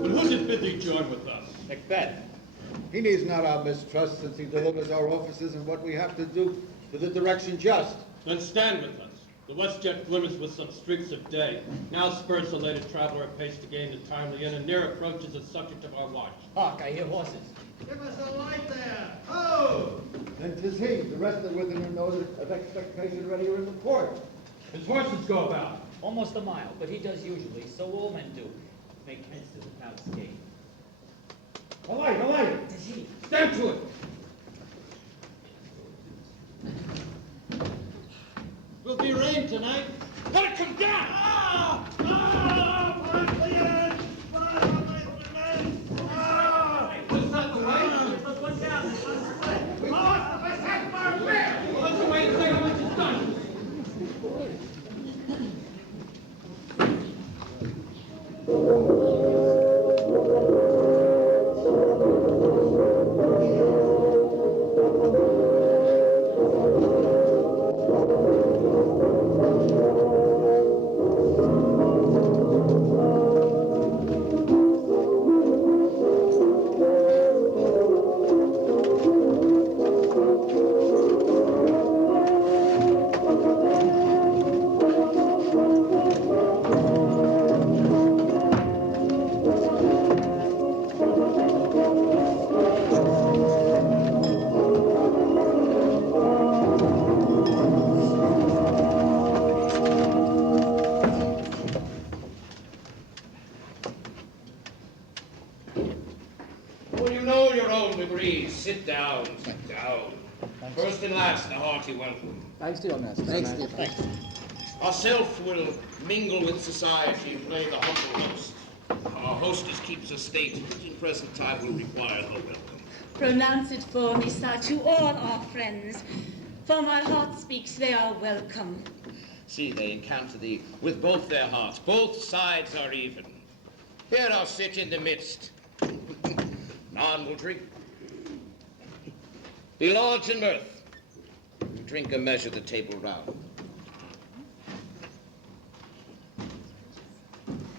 But who did bid thee join with us? Macbeth. He needs not our mistrust, since he delivers our officers and what we have to do to the direction just. Then stand with us. The west jet glimmers with some streaks of day. Now spurs the lated traveler apace to gain the timely inn, and near approaches the subject of our watch. Hark, I hear horses. Give us a light there. Ho! Then 'tis he, the rest of within him knows of expectation ready in the port. His horses go about. Almost a mile, but he does usually, so all men do. Make hence to the Count's gate. A light, a light! It is he. Stand to it! Will be rain tonight. Let it come down! Ah! Ah! My clearance! Ah, my men! Ah! That's not the way. Let's look down. It's on the way. Oh, let's have my affair! Well, let's wait and see how much is done. Well, you know your own degrees. Sit down, sit down. First and last, a hearty welcome. Thanks to your master. Thanks, dear. Thanks. Ourself will mingle with society and play the humble host. Our hostess keeps a state which in present time will require her welcome. Pronounce it for me, sir, to all our friends. For my heart speaks, they are welcome. See, they encounter thee with both their hearts. Both sides are even. Here I'll sit in the midst. None will drink. Be large in mirth. Drink and measure the table round.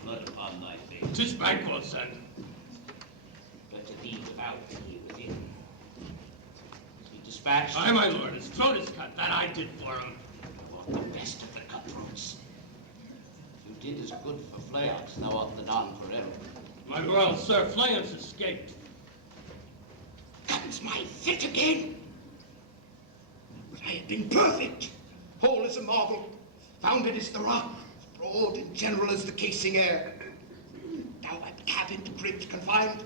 Blood upon thy face. 'Tis Banquo, son. Better thee without than he within. Is he dispatched? Aye, my lord, his throat is cut. That I did for him. Thou art the best of the cutthroats. You did as good for Fleox, thou art the nonpareil. My royal sir, Fleance escaped. Comes my fit again. But I have been perfect, whole as a marble, founded as the rock, broad and general as the casing air. Thou art cabined, cribbed, confined.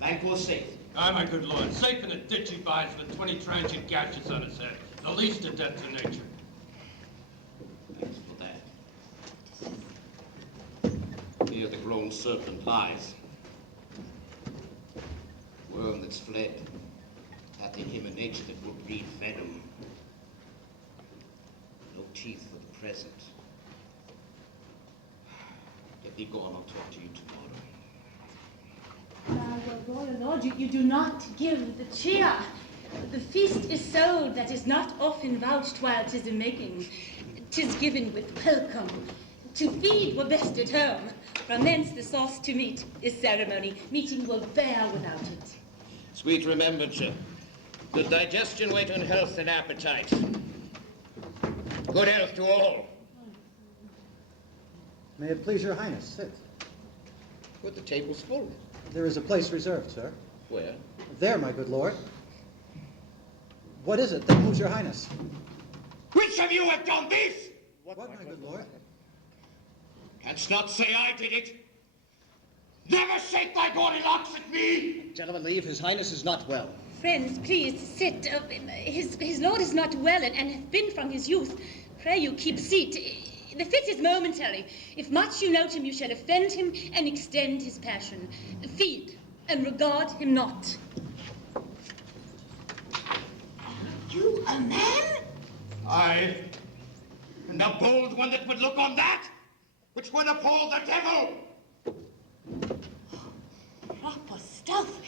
Banquo safe. Aye, my good lord, safe in a ditch he bides with 20 transient gashes on his head. The least a death to nature. Thanks for that. Here the grown serpent lies. Worm that's fled, hath in him a nature that will breed venom. teeth for the present. Let me go on, I'll talk to you tomorrow. Royal Lord, you do not give the cheer. The feast is so that is not often vouched while 'tis a making. 'Tis given with welcome. To feed were best at home. From thence the sauce to meat is ceremony. Meeting will bear without it. Sweet remembrance. Good digestion wait on health and appetite. Good health to all. May it please your highness, sit. But the table's full. There is a place reserved, sir. Where? There, my good lord. What is it that moves your highness? Which of you have done this? What, my good lord? Canst not say I did it? Never shake thy gaudy locks at me! Gentlemen, leave. His highness is not well. Friends, please sit. His lord is not well and hath been from his youth. Pray you keep seat. The fit is momentary. If much you note him, you shall offend him and extend his passion. Feed and regard him not. You a man? Aye. And a bold one that would look on that, which would appall the devil. Proper stuff.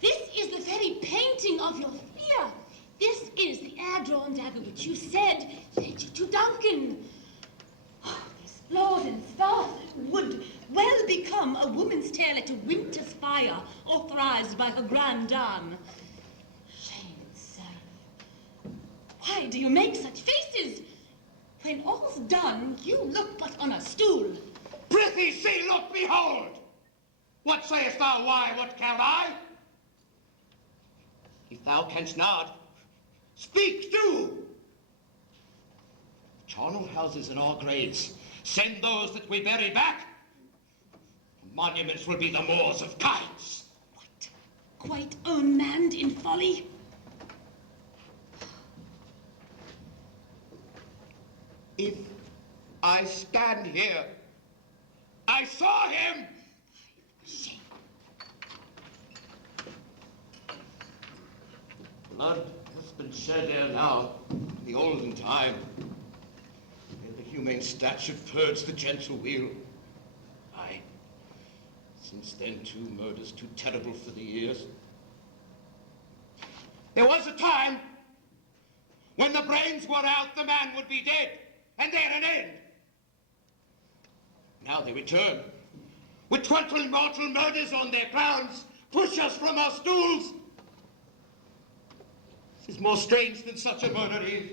This is the very painting of your fear. This is the air-drawn dagger which you said to Duncan. This sword and staff would well become a woman's tale at a winter's fire, authorized by her grand dame. Shame itself. Why do you make such faces? When all's done, you look but on a stool. Prithee, see, look, behold! What sayest thou, why, what count I? If thou canst not, speak, do! Charnel houses and our graves, send those that we bury back. The monuments will be the moors of kites. What? Quite unmanned in folly? If I stand here, I saw him! Blood has been shed ere now, in the olden time. Ere the humane statute purged the gentle wheel. Aye, since then 2 murders too terrible for the ears. There was a time when the brains were out, the man would be dead, and there an end. Now they return, with 20 mortal murders on their crowns, push us from our stools. This is more strange than such a murder is.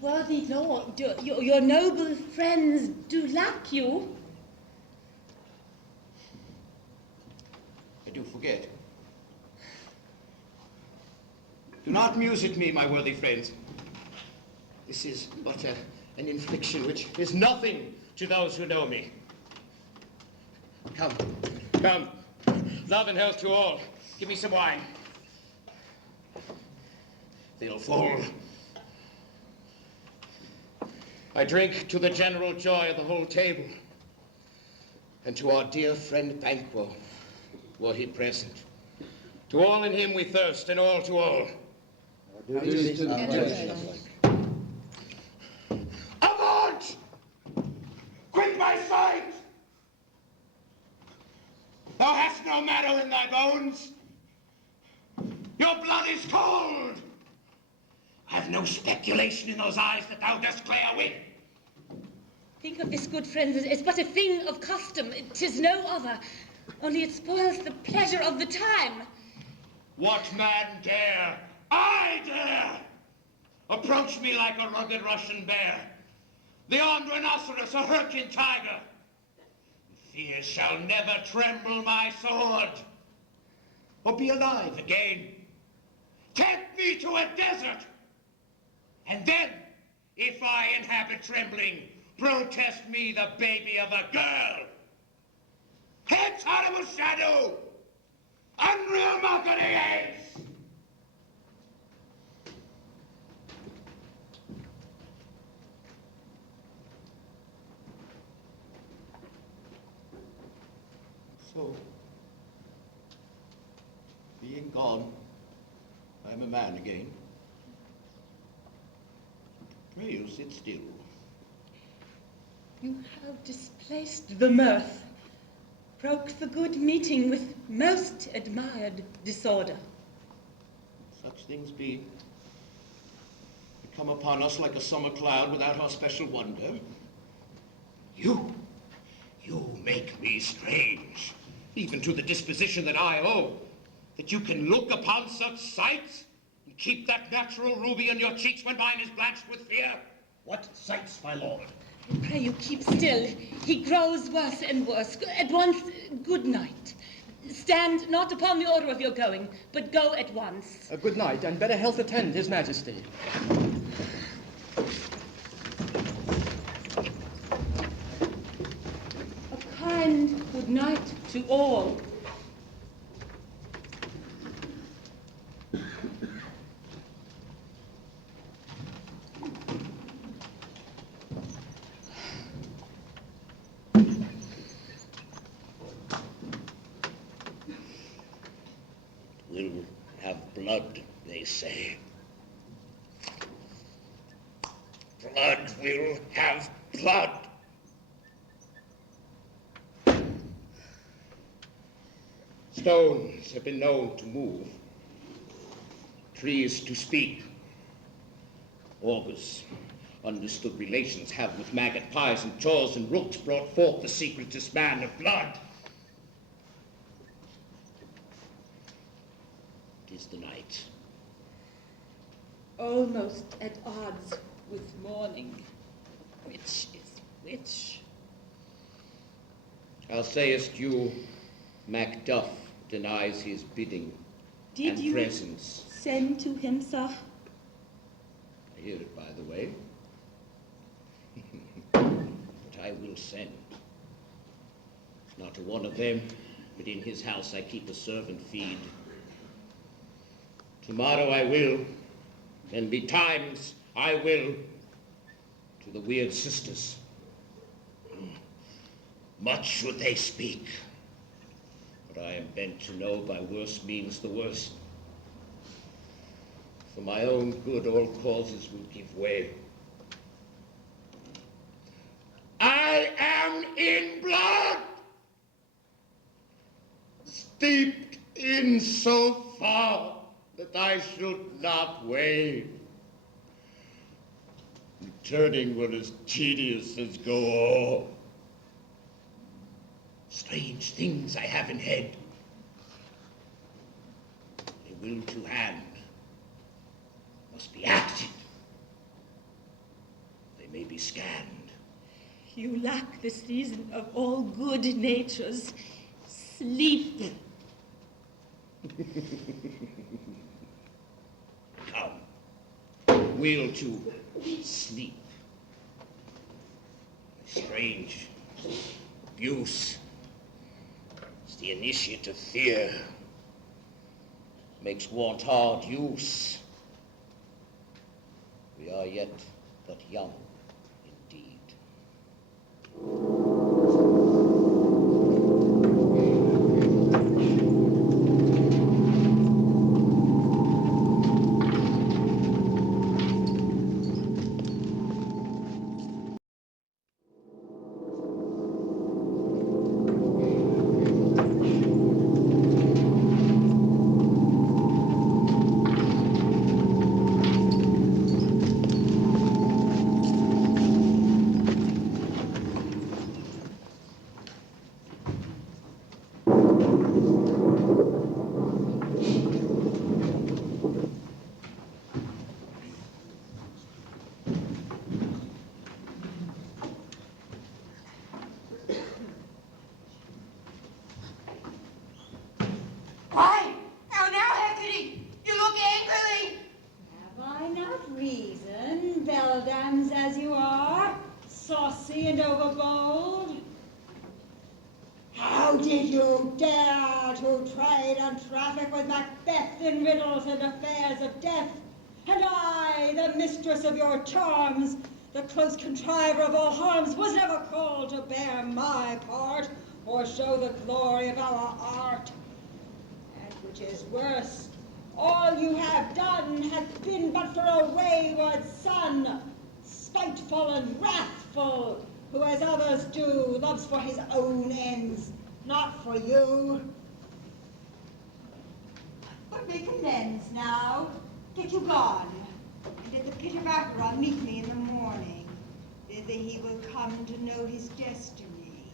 Worthy lord, your noble friends do lack you. I do forget. Do not muse at me, my worthy friends. This is but an infliction which is nothing to those who know me. Come, come. Love and health to all. Give me some wine. They'll fall. I drink to the general joy of the whole table, and to our dear friend Banquo, were he present. To all in him we thirst, and all to all. Avaunt! Quit my sight! Thou hast no marrow in thy bones. Your blood is cold. I've no speculation in those eyes that thou dost glare with. Think of this, good friends, as but a thing of custom. 'Tis no other, only it spoils the pleasure of the time. What man dare? I dare! Approach me like a rugged Russian bear, the armed rhinoceros, a Hyrcan tiger. Fear shall never tremble my sword, or be alive again. Tempt me to a desert, and then, if I inhabit trembling, protest me the baby of a girl. Hence out of a shadow, unreal mockery aids. So, being gone, I am a man again. Pray you sit still. You have displaced the mirth, broke the good meeting with most admired disorder. Such things be. They come upon us like a summer cloud without our special wonder. You make me strange, even to the disposition that I owe, that you can look upon such sights and keep that natural ruby on your cheeks when mine is blanched with fear. What sights, my lord? Pray you keep still. He grows worse and worse. At once, good night. Stand not upon the order of your going, but go at once. Good night, and better health attend his majesty. A kind good night to all. Will have blood, they say. Blood will have blood. Stones have been known to move, trees to speak. Augurs, understood relations have with maggot pies and chaws and rooks brought forth the secretest man of blood. It is the night. Almost at odds with morning. Which is which? How sayest you, Macduff denies his bidding Did and you presence? send to him, sir? I hear it, by the way. But I will send. Not to one of them, but in his house I keep a servant feed. Tomorrow I will, and betimes I will, to the weird sisters. Much should they speak, but I am bent to know by worse means the worst. For my own good all causes will give way. I am in blood, steeped in so far that I should not wave. Returning were as tedious as go o'er. Strange things I have in head. A will to hand must be acted. They may be scanned. You lack the season of all good natures. Sleep. Come, will to sleep. Strange abuse is the initiate of fear, makes want hard use. We are yet but young indeed. Why? How now, Hecate? You look angrily. Have I not reason, beldams as you are, saucy and overbold? How did you dare to trade and traffic with Macbeth in riddles and affairs of death? And I, the mistress of your charms, the close contriver of all harms, was never called to bear my part or show the glory of our art. And which is worse, all you have done hath been but for a wayward son, spiteful and wrathful, who as others do, loves for his own ends, not for you. But make amends now. Get you gone. And at the pit of Acheron meet me in the morning. Thither he will come to know his destiny.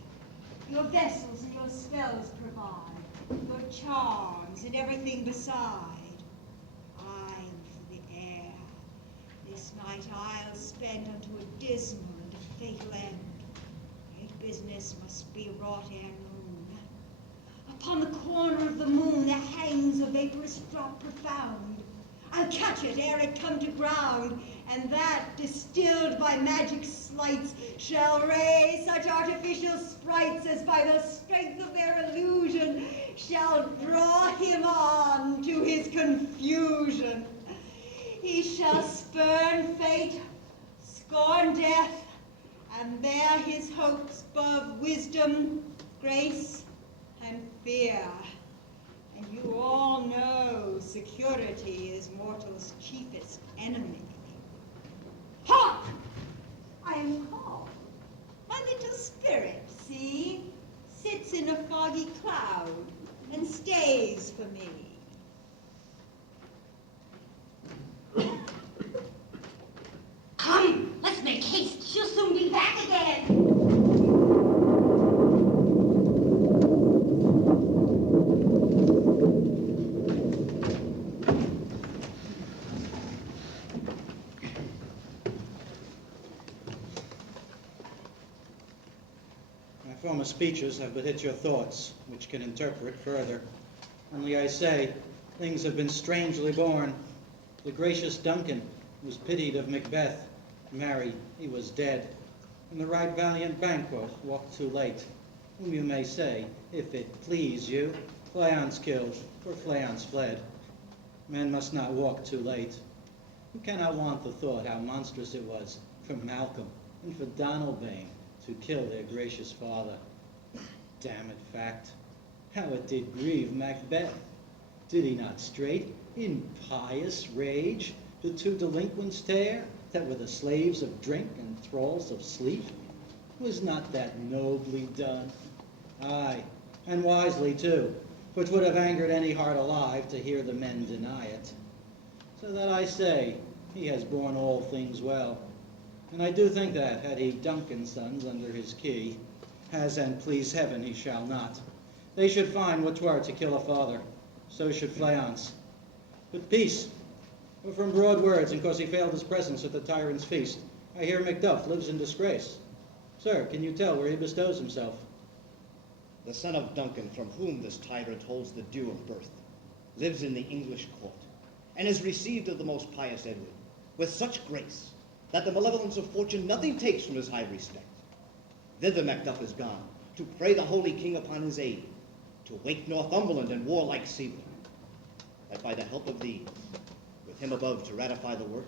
Your vessels and your spells provide, your charms and everything beside. I'm for the air. This night I'll spend unto a dismal and a fatal end. Great business must be wrought ere noon. Upon the corner of the moon there hangs a vaporous drop profound. I'll catch it ere it come to ground, and that, distilled by magic sleights, shall raise such artificial sprites as by the strength of their illusion shall draw him on to his confusion. He shall spurn fate, scorn death, and bear his hopes above wisdom, grace, and fear. And you all know security is mortal's chiefest enemy. Hark! I am called. My little spirit, see, sits in a foggy cloud and stays for me. Come, let's make haste. She'll soon be back again. My former speeches have but hit your thoughts, which can interpret further. Only I say, things have been strangely born. The gracious Duncan was pitied of Macbeth. Marry, he was dead. And the right valiant Banquo walked too late, whom you may say, if it please you, Fleance killed, for Fleance fled. Men must not walk too late. Who cannot want the thought how monstrous it was for Malcolm and for Donalbain to kill their gracious father? Damn it, fact, how it did grieve Macbeth. Did he not straight, in pious rage, the two delinquents tear, that were the slaves of drink and thralls of sleep? Was not that nobly done? Aye, and wisely too, for 'twould have angered any heart alive to hear the men deny it. So that I say, he has borne all things well. And I do think that, had he Duncan's sons under his key, as and please heaven he shall not, they should find what 'twere to kill a father. So should Fleance. But peace, for from broad words, and 'cause he failed his presence at the tyrant's feast, I hear Macduff lives in disgrace. Sir, can you tell where he bestows himself? The son of Duncan, from whom this tyrant holds the due of birth, lives in the English court, and is received of the most pious Edward, with such grace, that the malevolence of fortune nothing takes from his high respect. Thither Macduff is gone, to pray the holy king upon his aid, to wake Northumberland and warlike Sealand, that by the help of these, with him above to ratify the work,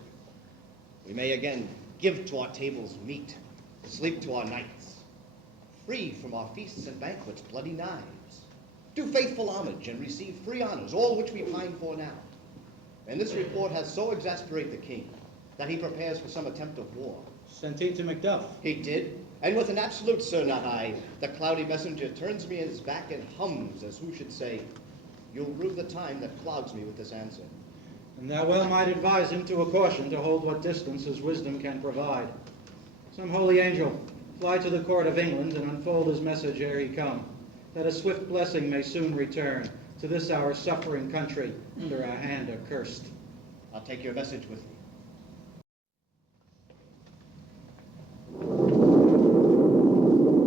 we may again give to our tables meat, sleep to our nights, free from our feasts and banquets bloody knives, do faithful homage and receive free honors, all which we pine for now. And this report has so exasperated the king that he prepares for some attempt of war. Sent he to Macduff? He did, and with an absolute sir, not I, the cloudy messenger turns me his back and hums, as who should say, you'll rue the time that clouds me with this answer. And thou well might advise him to a caution to hold what distance his wisdom can provide. Some holy angel, fly to the court of England and unfold his message ere he come, that a swift blessing may soon return to this our suffering country, under our hand accursed. I'll take your message with me.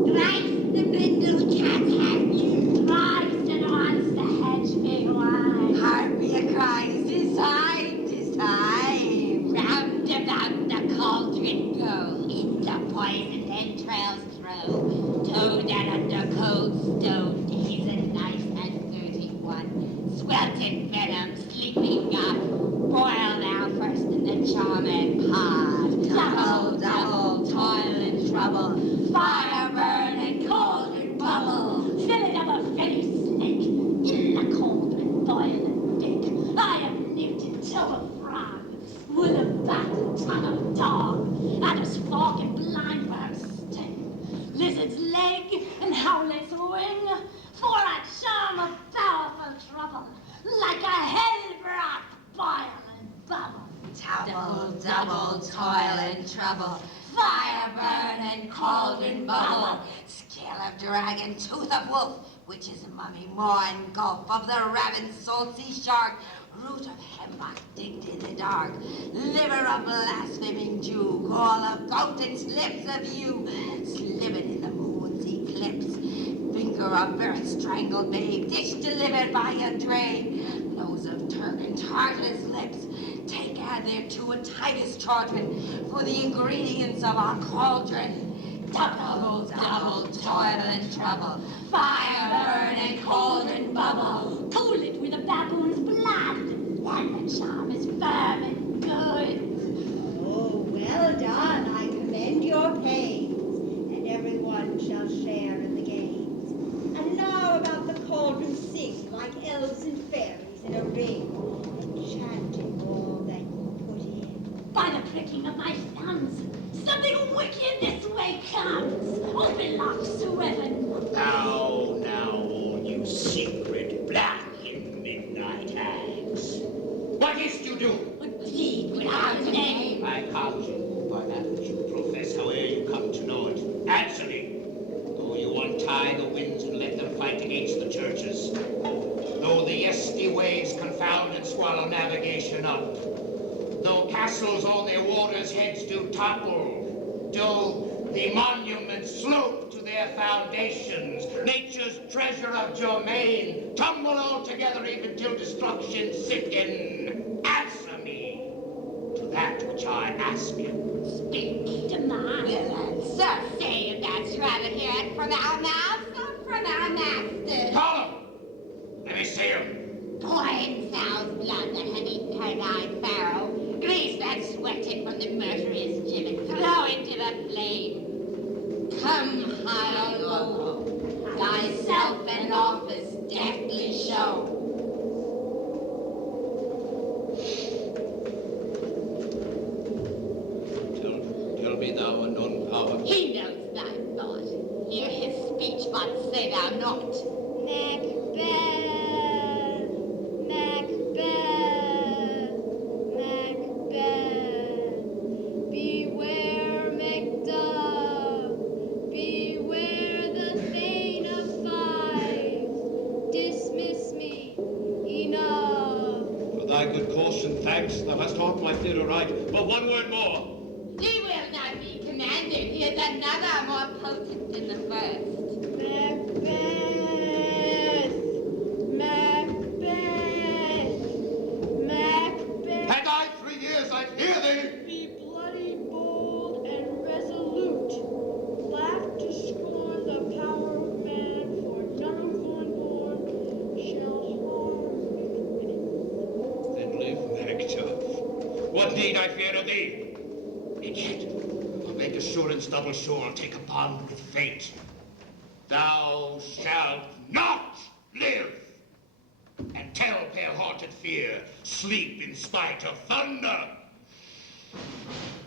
Thrice the brindle cat had you, thrice and once the hedge may lie. Heart me a cry, 'tis time, 'tis time. Round about the cauldron go, in the poisoned entrails throw. Toad and under cold stone, days and nights and 31. Sweltered venom, sleeping God, boil thou first in the charming pot. Double, double, toil and trouble, fire burn and cauldron bubble. Fill it of a very snake, in the cauldron boil and bake. I have lived until the frog, with a battle tongue of dog, and his fork and blind worm's sting, lizard's leg and howlet's wing, for a charm of powerful trouble, like a hell-brought boil and bubble. Double toil and trouble, fire burn and cauldron bubble, scale of dragon, tooth of wolf, witch's mummy, maw and gulp of the raven's salt sea shark, root of hemlock digged in the dark, liver of blaspheming Jew, gall of goat and slips of you, slivered in the moon's eclipse, finger of birth strangled babe, dish delivered by a dray, nose of Turk and Tartar's lips, take add thereto a Titus chardron for the ingredients of our cauldron. Double toil and trouble, fire burn and cauldron bubble. Cool it with a baboon's blood, and the charm is firm and good. Oh, well done. I commend your pains, and everyone shall share in the games. And now about the cauldron sing, like elves and fairies in a ring, enchanting all that you put in. By the pricking of my thumbs, something wicked this way comes. Open locks to heaven. Now, all you secret black and midnight hags. What is to do? Plead without a name. I count you by that which you profess, however you come to know it. Answer me. Though you untie the winds and let them fight against the churches, though the yeasty waves confound and swallow navigation up, though castles on their waters' heads do topple, do the monuments slope to their foundations, nature's treasure of domain tumble all together even till destruction sicken. Answer me to that which I ask you. Speak, demand. Will answer. Say if that's rather hear it from our mouths or from our masters. Call him! Let me see him. Pour in Sal's blood that had eaten her nine pharaoh. Grease that sweated from the murderous gibbet. Throw into the flame. Come high or low, thyself and office deftly show. Tell me thou unknown power. He knows thy thought. Hear his speech, but say thou not. Macbeth, beware Macduff, beware the Thane of Fives, dismiss me, enough. For thy good caution, thanks, thou hast taught my fear aright. But one word more. He will not be commanded. He is another more potent than the first. Macbeth. Had I 3 years, I'd hear thee. Be bloody, bold, and resolute. Laugh to scorn the power of man, for none of one born shall harm. Then live, Macduff. What need I fear of thee? And yet, I'll make assurance double sure, I'll take a bond with fate. Thou shalt not live! And tell pale-hearted fear, sleep in spite of thunder!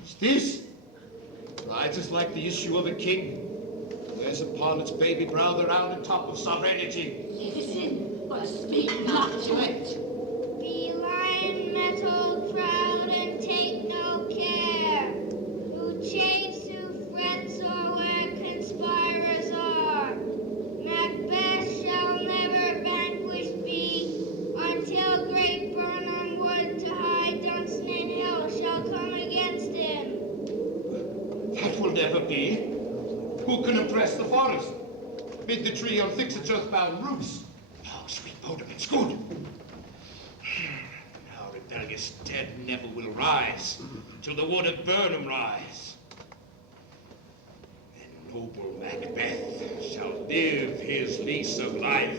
Is this? Rides is like the issue of a king. Wears upon its baby brow the rounded top of sovereignty. Listen, but speak not to it. Be lion metal proud and take no care. Who chase, who frets, or where conspirers are. Macbeth shall never vanquished be, until great Burnham wood to high Dunstan Hill shall come against him. That will never be. Who can impress the forest? Bid the tree unfix its earthbound roots. Now, sweet Bodom, it's good. Now rebellious dead never will rise, till the wood of Burnham rise. Then noble Macbeth shall live his lease of life,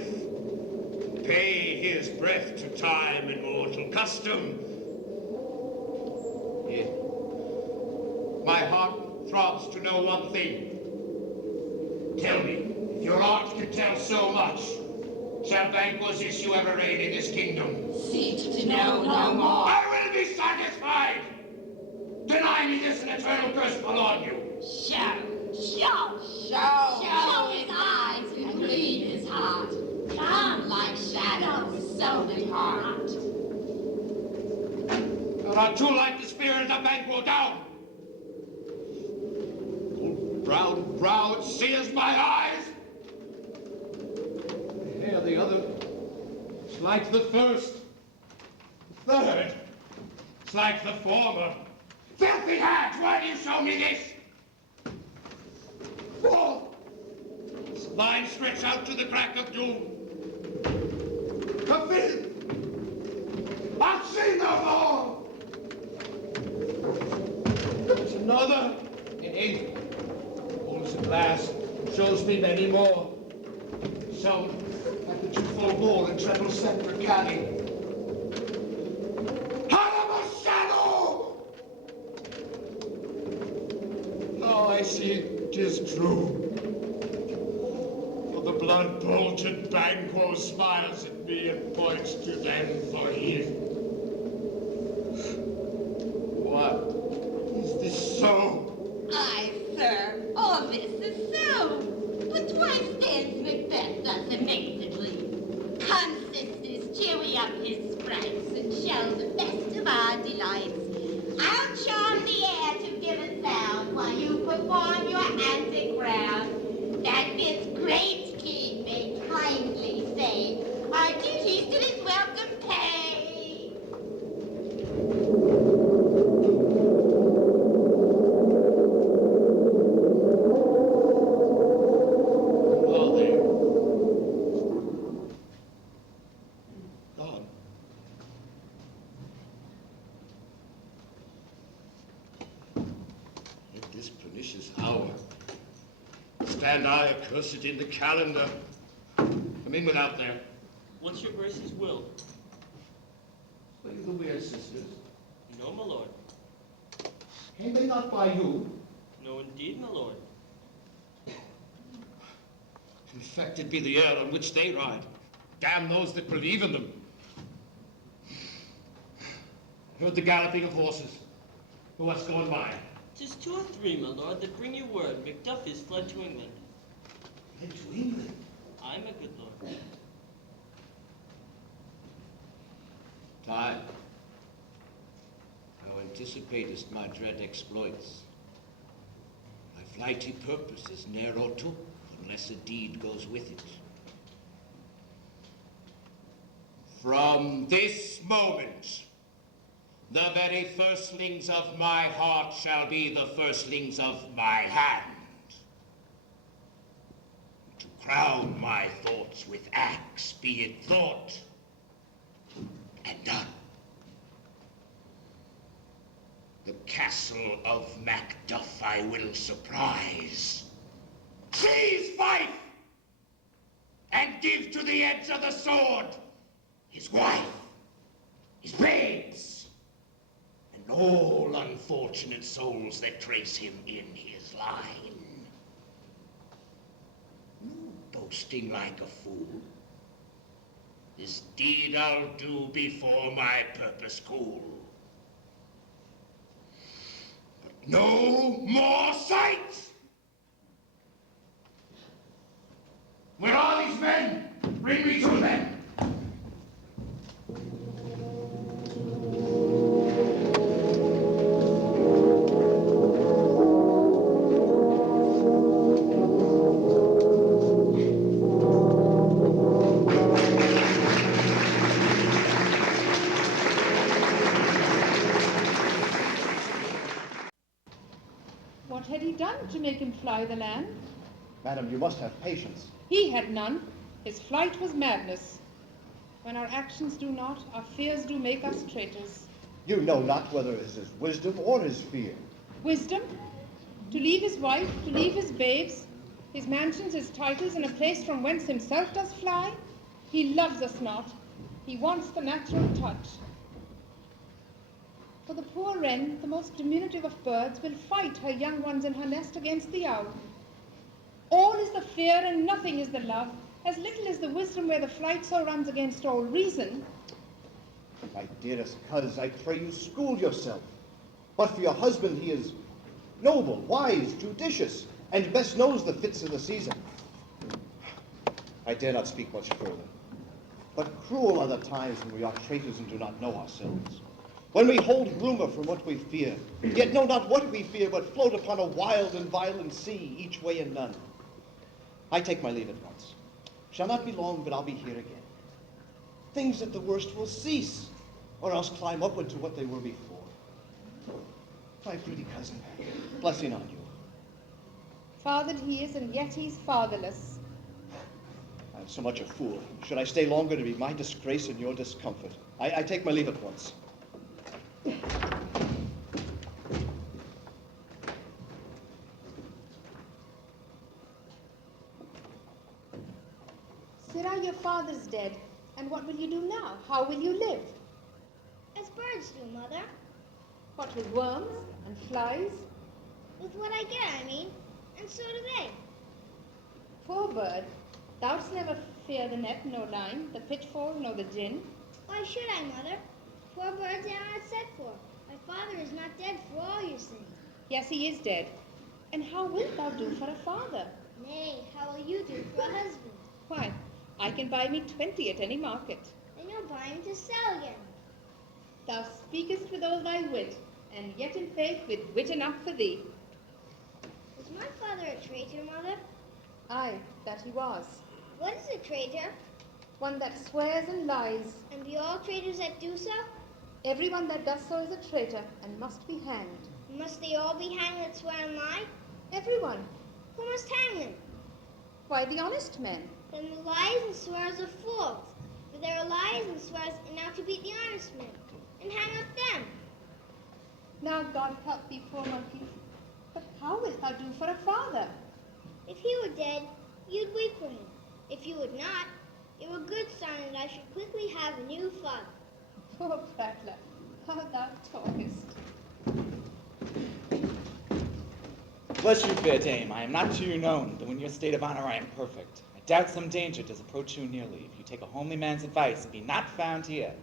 pay his breath to time and mortal custom. Yet, my heart throbs to know one thing. Tell me, if your art can tell so much, shall Banquo's issue ever reign in this kingdom? Seek to know no more. I will be satisfied! Then me this an eternal curse fall on you. Show his eyes and bleed his heart. Come like shadows, so depart. Thou art too like the spirit of Banquo down. Brown brow, seest my eyes? Here the other, it's like the first. The third, It's like the former. Filthy hags, why do you show me this? Fool! This line stretched out to the crack of doom. The filth! I'll see no more! There's another. in ink, holds a glass, shows me many more. Some like the twofold ball and treble scepter carry. I see 'tis true. For the blood-bulgent Banquo smiles at me and points to them for him. What? Is this so? Aye, sir, all this is so. But why stands Macbeth thus amazedly? Come, sisters, cheer we up his sprites and show the best of our delights. I'll charm the air to give a sound while you perform your antic round. That this great king may kindly say our duties to his welcome pay. Who are they? Gone. At this pernicious hour, stand I accursed in the calendar. Come in without there. What's your grace's will? Play the weird sisters. No, my lord. Came they not by you? No, indeed, my lord. Infected be the air on which they ride. Damn those that believe in them. Heard the galloping of horses. Who hast gone by? 'Tis 2 or 3, my lord, that bring you word Macduff is fled to England. Fled to England? Aye, my good lord. Time. Thou anticipatest my dread exploits. My flighty purpose is ne'er o'ertook, unless a deed goes with it. From this moment, the very firstlings of my heart shall be the firstlings of my hand. To crown my thoughts with acts, be it thought and done. The castle of Macduff I will surprise. Seize Fife and give to the edge of the sword his wife, his babes, and all unfortunate souls that trace him in his line. No boasting like a fool. This deed I'll do before my purpose cool. But no more sight! Where are these men? Bring me to them! What had he done to make him fly the land? Madam, you must have patience. He had none. His flight was madness. When our actions do not, our fears do make us traitors. You know not whether it is his wisdom or his fear. Wisdom? To leave his wife, to leave his babes, his mansions, his titles, and a place from whence himself does fly? He loves us not. He wants the natural touch. For the poor wren, the most diminutive of birds, will fight her young ones in her nest against the owl. All is the fear and nothing is the love. As little is the wisdom where the flight so runs against all reason. My dearest coz, I pray you school yourself. But for your husband, he is noble, wise, judicious, and best knows the fits of the season. I dare not speak much further. But cruel are the times when we are traitors and do not know ourselves. When we hold rumor from what we fear, yet know not what we fear, but float upon a wild and violent sea, each way and none. I take my leave at once. Shall not be long, but I'll be here again. Things at the worst will cease, or else climb upward to what they were before. My pretty cousin, blessing on you. Fathered he is, and yet he's fatherless. I'm so much a fool. Should I stay longer to be my disgrace and your discomfort? I take my leave at once. Sirrah, your father's dead. And what will you do now? How will you live? As birds do, Mother. What, with worms and flies? With what I get, I mean. And so do they. Poor bird. Thou'dst never fear the net, no line, the pitfall, nor the gin. Why should I, Mother? Poor birds they are not set for. My father is not dead for all your sins. Yes, he is dead. And how wilt thou do for a father? Nay, how will you do for a husband? Why, I can buy me 20 at any market. Then you'll buy him to sell again. Thou speakest with all thy wit, and yet in faith with wit enough for thee. Was my father a traitor, Mother? Aye, that he was. What is a traitor? One that swears and lies. And be all traitors that do so? Everyone that does so is a traitor, and must be hanged. Must they all be hanged that swear and lie? Everyone. Who must hang them? Why, the honest men. Then the lies and swears are fools. For there are lies and swears enough to beat the honest men, and hang up them. Now God help thee, poor monkey. But how wilt thou do for a father? If he were dead, you'd weep for him. If you would not, it were good sign that I should quickly have a new father. Poor prattler, how thou talkest. Bless you, fair dame, I am not to you known, though in your state of honor I am perfect. I doubt some danger does approach you nearly, if you take a homely man's advice, and be not found here.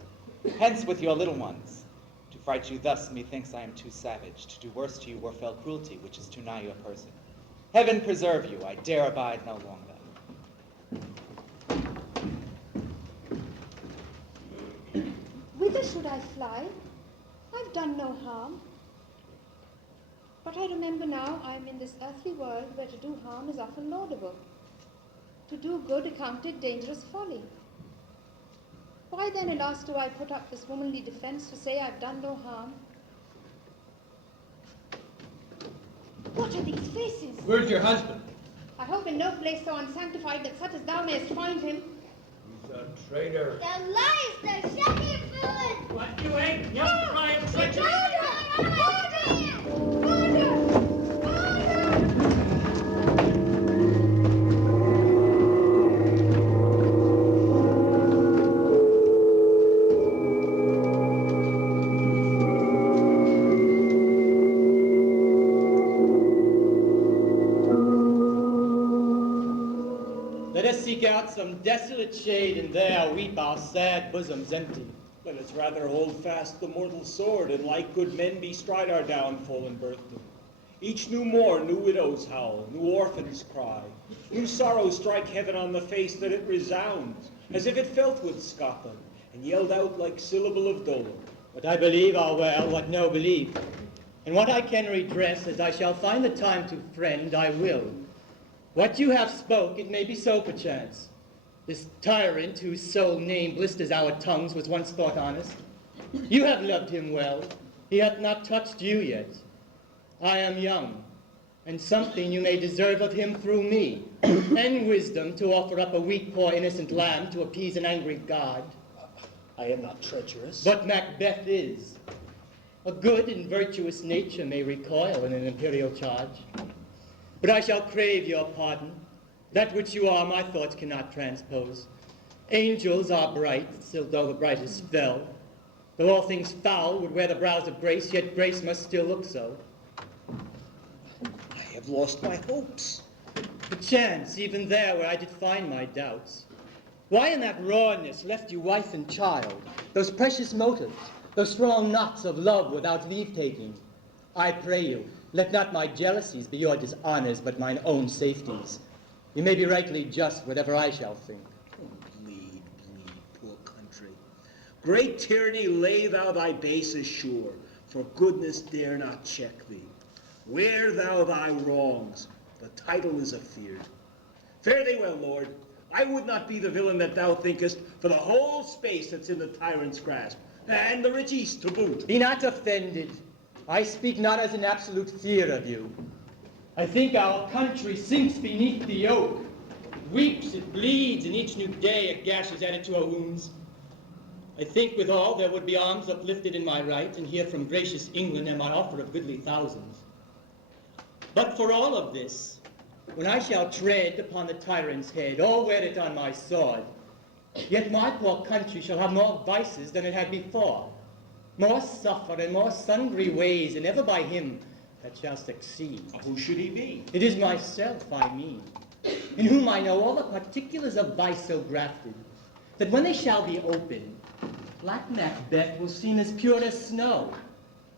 Hence with your little ones. To fright you thus, methinks I am too savage. To do worse to you were fell cruelty, which is too nigh your person. Heaven preserve you, I dare abide no longer. Whither should I fly? I've done no harm. But I remember now I'm in this earthly world where to do harm is often laudable. To do good accounted dangerous folly. Why then, alas, do I put up this womanly defense to say I've done no harm? What are these faces? Where's your husband? I hope in no place so unsanctified that such as thou mayest find him. He's a traitor. Thou liest, thou shaggy villain! What, you ain't young crying treachery? Let us seek out some desolate shade, and there weep our sad bosoms empty. Let us rather hold fast the mortal sword, and like good men bestride our downfall and birthday. Each new morn, new widows howl, new orphans cry. New sorrows strike heaven on the face that it resounds, as if it felt with Scotland, and yelled out like syllable of dole. What I believe are well, what no believe. And what I can redress, as I shall find the time to friend, I will. What you have spoke, it may be so perchance. This tyrant whose sole name blisters our tongues was once thought honest. You have loved him well. He hath not touched you yet. I am young, and something you may deserve of him through me, and wisdom to offer up a weak, poor, innocent lamb to appease an angry God. I am not treacherous. But Macbeth is. A good and virtuous nature may recoil in an imperial charge. But I shall crave your pardon. That which you are, my thoughts cannot transpose. Angels are bright, still though the brightest fell. Though all things foul would wear the brows of grace, yet grace must still look so. I have lost my hopes. Perchance, even there where I did find my doubts. Why in that rawness left you wife and child? Those precious motives, those strong knots of love without leave-taking. I pray you, let not my jealousies be your dishonors, but mine own safeties. You may be rightly just, whatever I shall think. Bleed, poor country. Great tyranny, lay thou thy bases sure, for goodness dare not check thee. Wear thou thy wrongs, the title is afeard. Fare thee well, Lord. I would not be the villain that thou thinkest for the whole space that's in the tyrant's grasp, and the rich east to boot. Be not offended. I speak not as an absolute fear of you. I think our country sinks beneath the yoke. It weeps, it bleeds, and each new day a gash is added to our wounds. I think withal there would be arms uplifted in my right, and here from gracious England am I offer of goodly thousands. But for all of this, when I shall tread upon the tyrant's head, or wear it on my sword, yet my poor country shall have more vices than it had before, more suffer and more sundry ways, and ever by him that shall succeed. Who should he be? It is myself I mean, in whom I know all the particulars of vice so grafted, that when they shall be opened, black Macbeth will seem as pure as snow,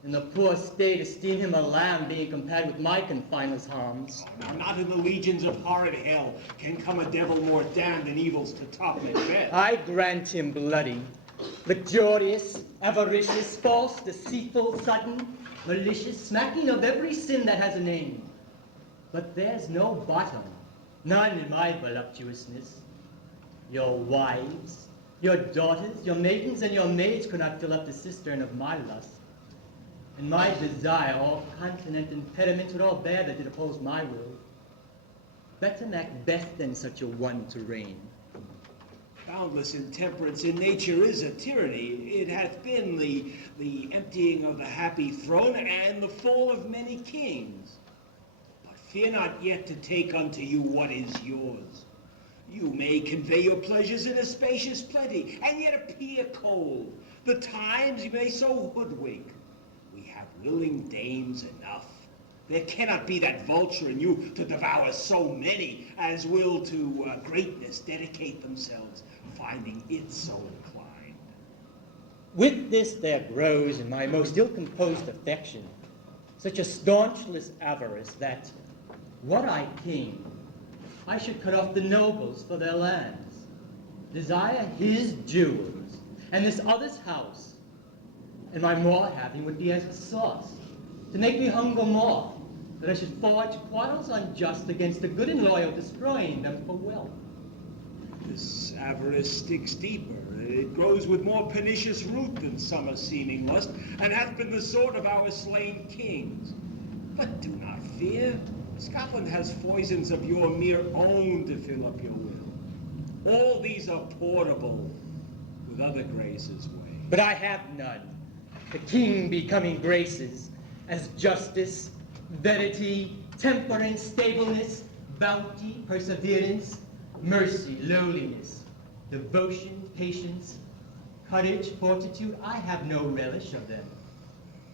and the poor state esteem him a lamb, being compared with my confiner's harms. Now, not in the legions of horrid hell can come a devil more damned than evils to top Macbeth. I grant him bloody, luxurious, avaricious, false, deceitful, sudden, malicious, smacking of every sin that has a name. But there's no bottom, none in my voluptuousness. Your wives, your daughters, your maidens, and your maids could not fill up the cistern of my lust. And my desire, all continent impediments would all bear that did oppose my will. Better Macbeth than such a one to reign. Boundless intemperance in nature is a tyranny. It hath been the emptying of the happy throne and the fall of many kings. But fear not yet to take unto you what is yours. You may convey your pleasures in a spacious plenty, and yet appear cold. The times you may so hoodwink. We have willing dames enough. There cannot be that vulture in you to devour so many as will to greatness dedicate themselves, finding it so inclined. With this there grows in my most ill-composed affection such a staunchless avarice that, were I king, I should cut off the nobles for their lands, desire his jewels, and this other's house, and my more having would be as a sauce, to make me hunger more, that I should forge quarrels unjust against the good and loyal, destroying them for wealth. This avarice sticks deeper. It grows with more pernicious root than summer seeming lust, and hath been the sword of our slain kings. But do not fear. Scotland has foisons of your mere own to fill up your will. All these are portable with other graces way. But I have none. The king becoming graces, as justice, verity, temperance, stableness, bounty, perseverance, mercy, lowliness, devotion, patience, courage, fortitude. I have no relish of them,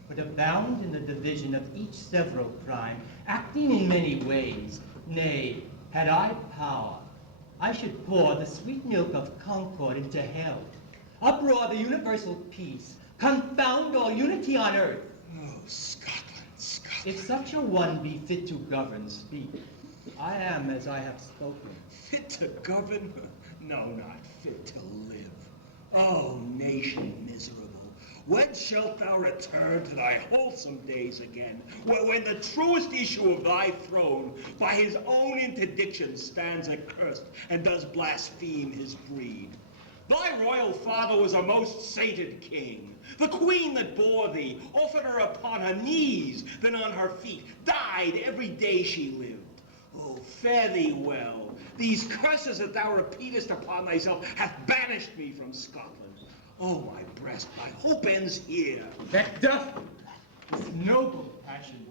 but abound in the division of each several crime, acting in many ways. Nay, had I power, I should pour the sweet milk of concord into hell, uproar the universal peace, confound all unity on earth. Oh, Scotland. If such a one be fit to govern, speak. I am as I have spoken. Fit to govern? No, not fit to live. Oh, nation miserable, when shalt thou return to thy wholesome days again, when the truest issue of thy throne by his own interdiction stands accursed and does blaspheme his breed? Thy royal father was a most sated king. The queen that bore thee offered her upon her knees, then on her feet, died every day she lived. Oh, fare thee well. These curses that thou repeatest upon thyself hath banished me from Scotland. Oh, my breast, my hope ends here. Macbeth, this noble passion,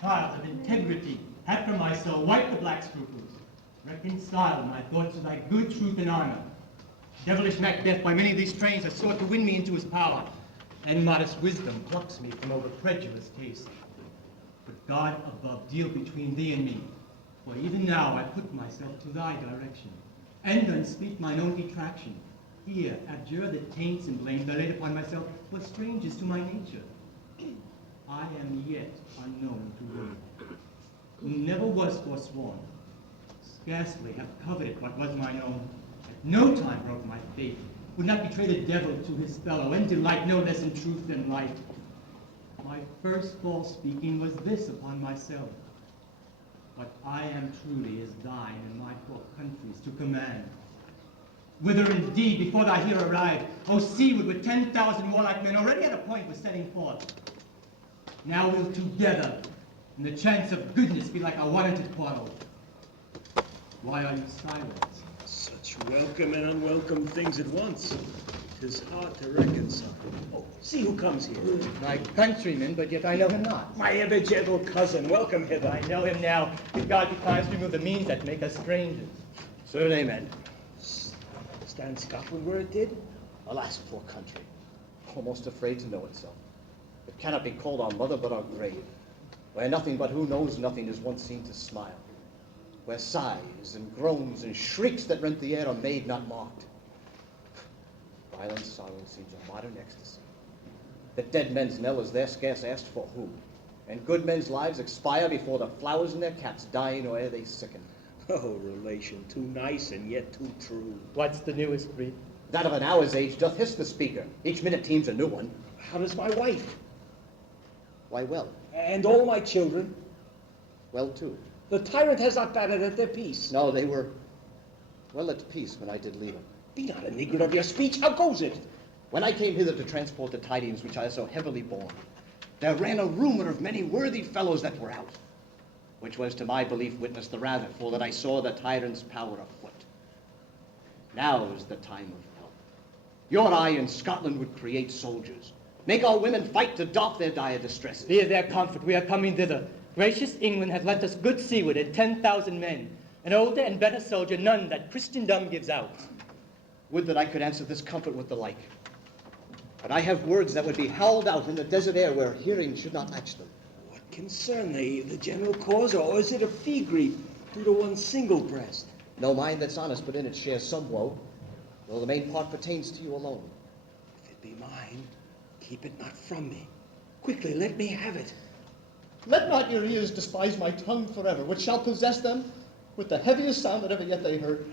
child of integrity, hath from my soul wiped the black scruples, reconciled my thoughts to thy good truth and honor. Devilish Macbeth by many of these trains has sought to win me into his power, and modest wisdom plucks me from over credulous taste. But God above deal between thee and me, for even now I put myself to thy direction, and unspeak mine own detraction. Here, abjure the taints and blames I laid upon myself, what strangers to my nature. I am yet unknown to women. Never was forsworn. Scarcely have coveted what was mine own. At no time broke my faith. Would not betray the devil to his fellow, and delight no less in truth than light. My first false speaking was this upon myself. But I am truly as thine and my poor country's to command. Whither indeed, before thy here arrived, O seaward with 10,000 warlike men already at a point was setting forth. Now we'll together, and the chance of goodness be like a warranted quarrel. Why are you silent? Such welcome and unwelcome things at once. 'Tis hard to reconcile. Oh, see who comes here. My countryman, but yet I know him not. My ever gentle cousin, welcome hither. I know him now. If God be pleased to remove the means that make us strangers. Sir, amen. Stand Scotland where it did? Alas, poor country, almost afraid to know itself. It cannot be called our mother, but our grave, where nothing but who knows nothing is once seen to smile, where sighs and groans and shrieks that rent the air are made, not marked. Violent sorrow seems a modern ecstasy. That dead men's knell is there scarce asked for who, and good men's lives expire before the flowers in their caps dying or ere they sicken. Oh, relation, too nice and yet too true. What's the newest brief? That of an hour's age doth hiss the speaker. Each minute teems a new one. How does my wife? Why, well. And all my children? Well, too. The tyrant has not battered at their peace. No, they were well at peace when I did leave them. Be not an ignorant of your speech. How goes it? When I came hither to transport the tidings which I so heavily borne, there ran a rumor of many worthy fellows that were out, which was to my belief witness the rather, for that I saw the tyrant's power afoot. Now is the time of help. Your eye in Scotland would create soldiers, make our women fight to doff their dire distresses. Be their comfort, we are coming thither. Gracious England hath lent us good seaward and 10,000 men, an older and better soldier none that Christendom gives out. Would that I could answer this comfort with the like. But I have words that would be howled out in the desert air where hearing should not match them. What concern they, the general cause, or is it a fee grief due to one single breast? No mind that's honest, but in it shares some woe, though the main part pertains to you alone. If it be mine, keep it not from me. Quickly, let me have it. Let not your ears despise my tongue forever, which shall possess them with the heaviest sound that ever yet they heard.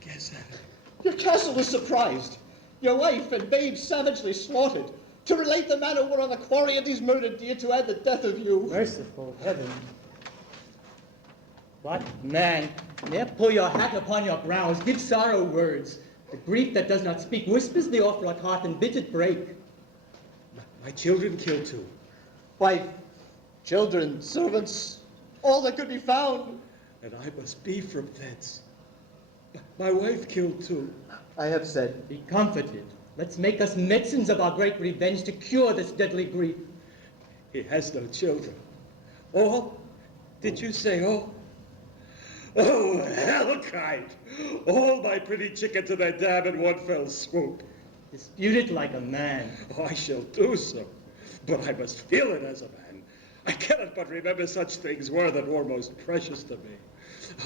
Guess at it. Your castle is surprised, your wife and babes savagely slaughtered. To relate the manner whereon the quarry of these murdered dear, to add the death of you. Merciful heaven. What man, ne'er pull your hat upon your brows, give sorrow words. The grief that does not speak whispers the oft-wrought heart and bids it break. My children killed too. Wife, children, servants, all that could be found. And I must be from thence. My wife killed too. I have said. Be comforted. Let's make us medicines of our great revenge to cure this deadly grief. He has no children. All? Did you say all? Oh, hellkite! All my pretty chicken to their dam in one fell swoop. Dispute it like a man. Oh, I shall do so, but I must feel it as a man. I cannot but remember such things were that were most precious to me.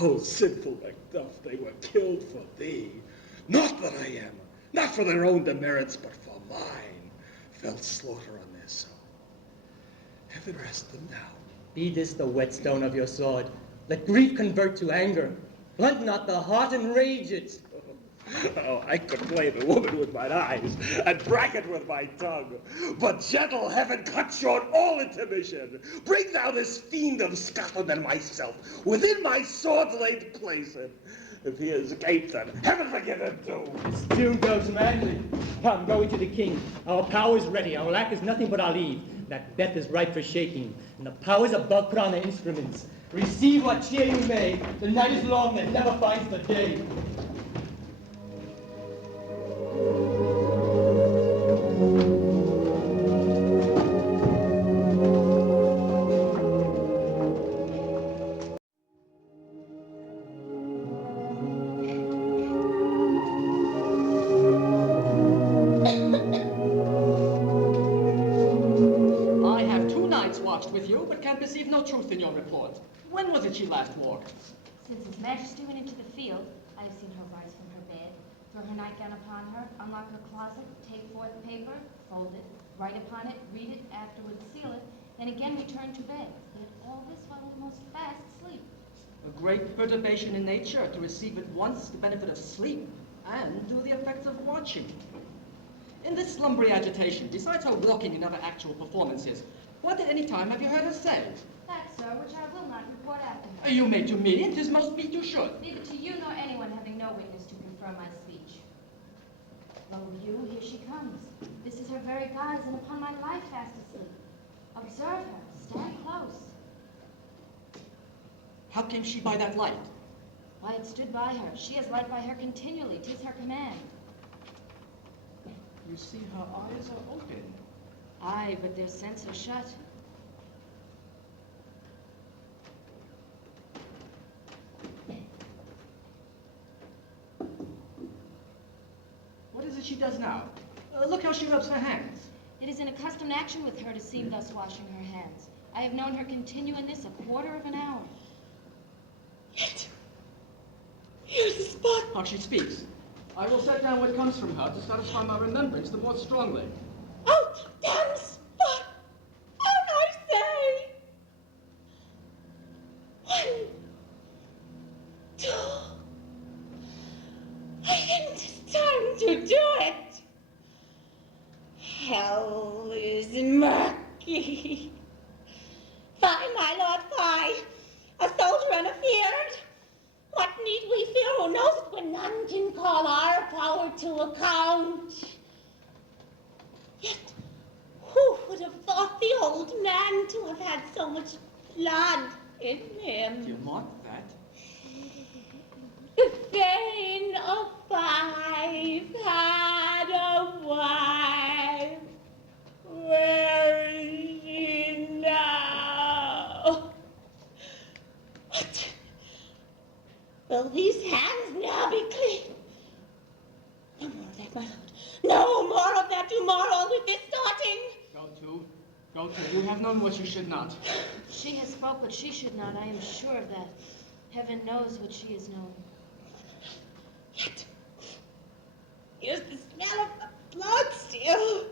Oh, sinful Macbeth, they were killed for thee. Not that I am, not for their own demerits, but for mine, fell slaughter on their soul. Heaven rest them now. Be this the whetstone of your sword. Let grief convert to anger. Blunt not the heart and rage it. Oh, I could blame a woman with mine eyes and bracket with my tongue. But gentle heaven cut short all intermission. Bring thou this fiend of Scotland and myself within my sword-laid place. And if he escape, then heaven forgive him too. This tune goes manly. Come, go into the king. Our power is ready. Our lack is nothing but our leave. Macbeth is ripe for shaking, and the powers above put on their instruments. Receive what cheer you may. The night is long that never finds the day. I have 2 nights watched with you, but can perceive no truth in your report. When was it she last walked? Since His Majesty went into the field, I have seen her rise from her bed, throw her nightgown upon her, unlock her closet, take forth paper, fold it, write upon it, read it, afterwards seal it, Then again we turn to bed. Yet all this while we most fast sleep. A great perturbation in nature to receive at once the benefit of sleep and do the effects of watching. In this slumbery agitation, besides her walking and other actual performances, what at any time have you heard her say? That, sir, which I will not report after her. You may to me, and 'tis most meet you should. Neither to you nor anyone having no witness to confirm my speech. Lo, you, here she comes. This is her very guise, and upon my life fast asleep. Observe her. Stand close. How came she by that light? Why, it stood by her. She has light by her continually. 'Tis her command. You see, her eyes are open. Aye, but their sense are shut. What is it she does now? Look how she rubs her hands. It is an accustomed action with her to seem thus washing her hands. I have known her continue in this a quarter of an hour. Yet, here's the spot. How she speaks. I will set down what comes from her to satisfy my remembrance the more strongly. Oh, damn spot! And I say, 1, 2. I think it's time to do it. Hell is murky. Fie, my lord, fie. A soldier unafeared. What need we fear? Who knows it when none can call our power to account? Yet, who would have thought the old man to have had so much blood in him? Do you mark that? The Thane of Five had a wife. Where is she now? What? Will these hands now be clean? No more of that, my lord. No more of that tomorrow with this starting. Go to. You have known what you should not. She has spoke what she should not. I am sure of that. Heaven knows what she has known. Yet, here's the smell of the blood still.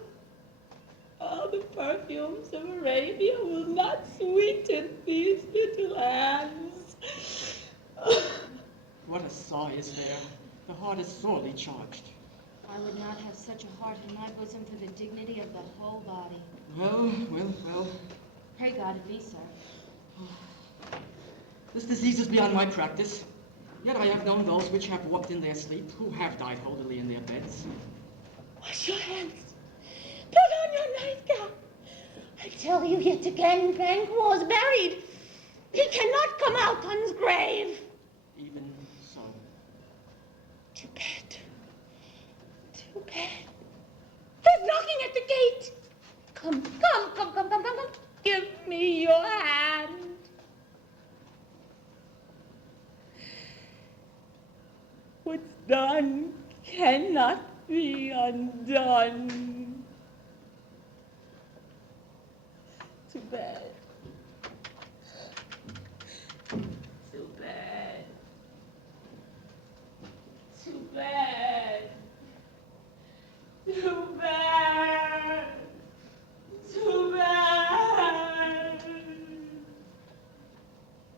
All the perfumes of Arabia will not sweeten these little hands. What a sigh is there. The heart is sorely charged. I would not have such a heart in my bosom for the dignity of the whole body. Well. Pray God it be so. This disease is beyond my practice. Yet I have known those which have walked in their sleep, who have died holdily in their beds. Wash your hands. Put on your nightgown. I tell you yet again, Banquo is buried. He cannot come out on his grave. Even so. To bed. To bed. Who's knocking at the gate? Come. Give me your hand. What's done cannot be undone. To bed. To bed. To bed. To bed. To bed.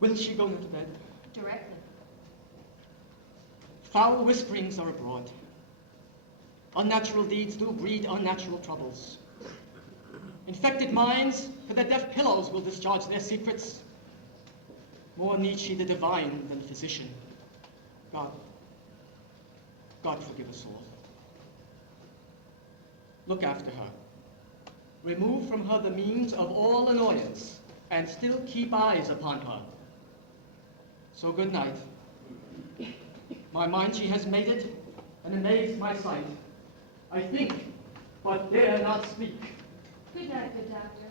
Will she go to bed? Directly. Foul whisperings are abroad. Unnatural deeds do breed unnatural troubles. Infected minds to their deaf pillows will discharge their secrets. More needs she the divine than physician. God forgive us all. Look after her. Remove from her the means of all annoyance, and still keep eyes upon her. So good night. My mind she has made it, and amazed my sight. I think, but dare not speak. Good night, good doctor.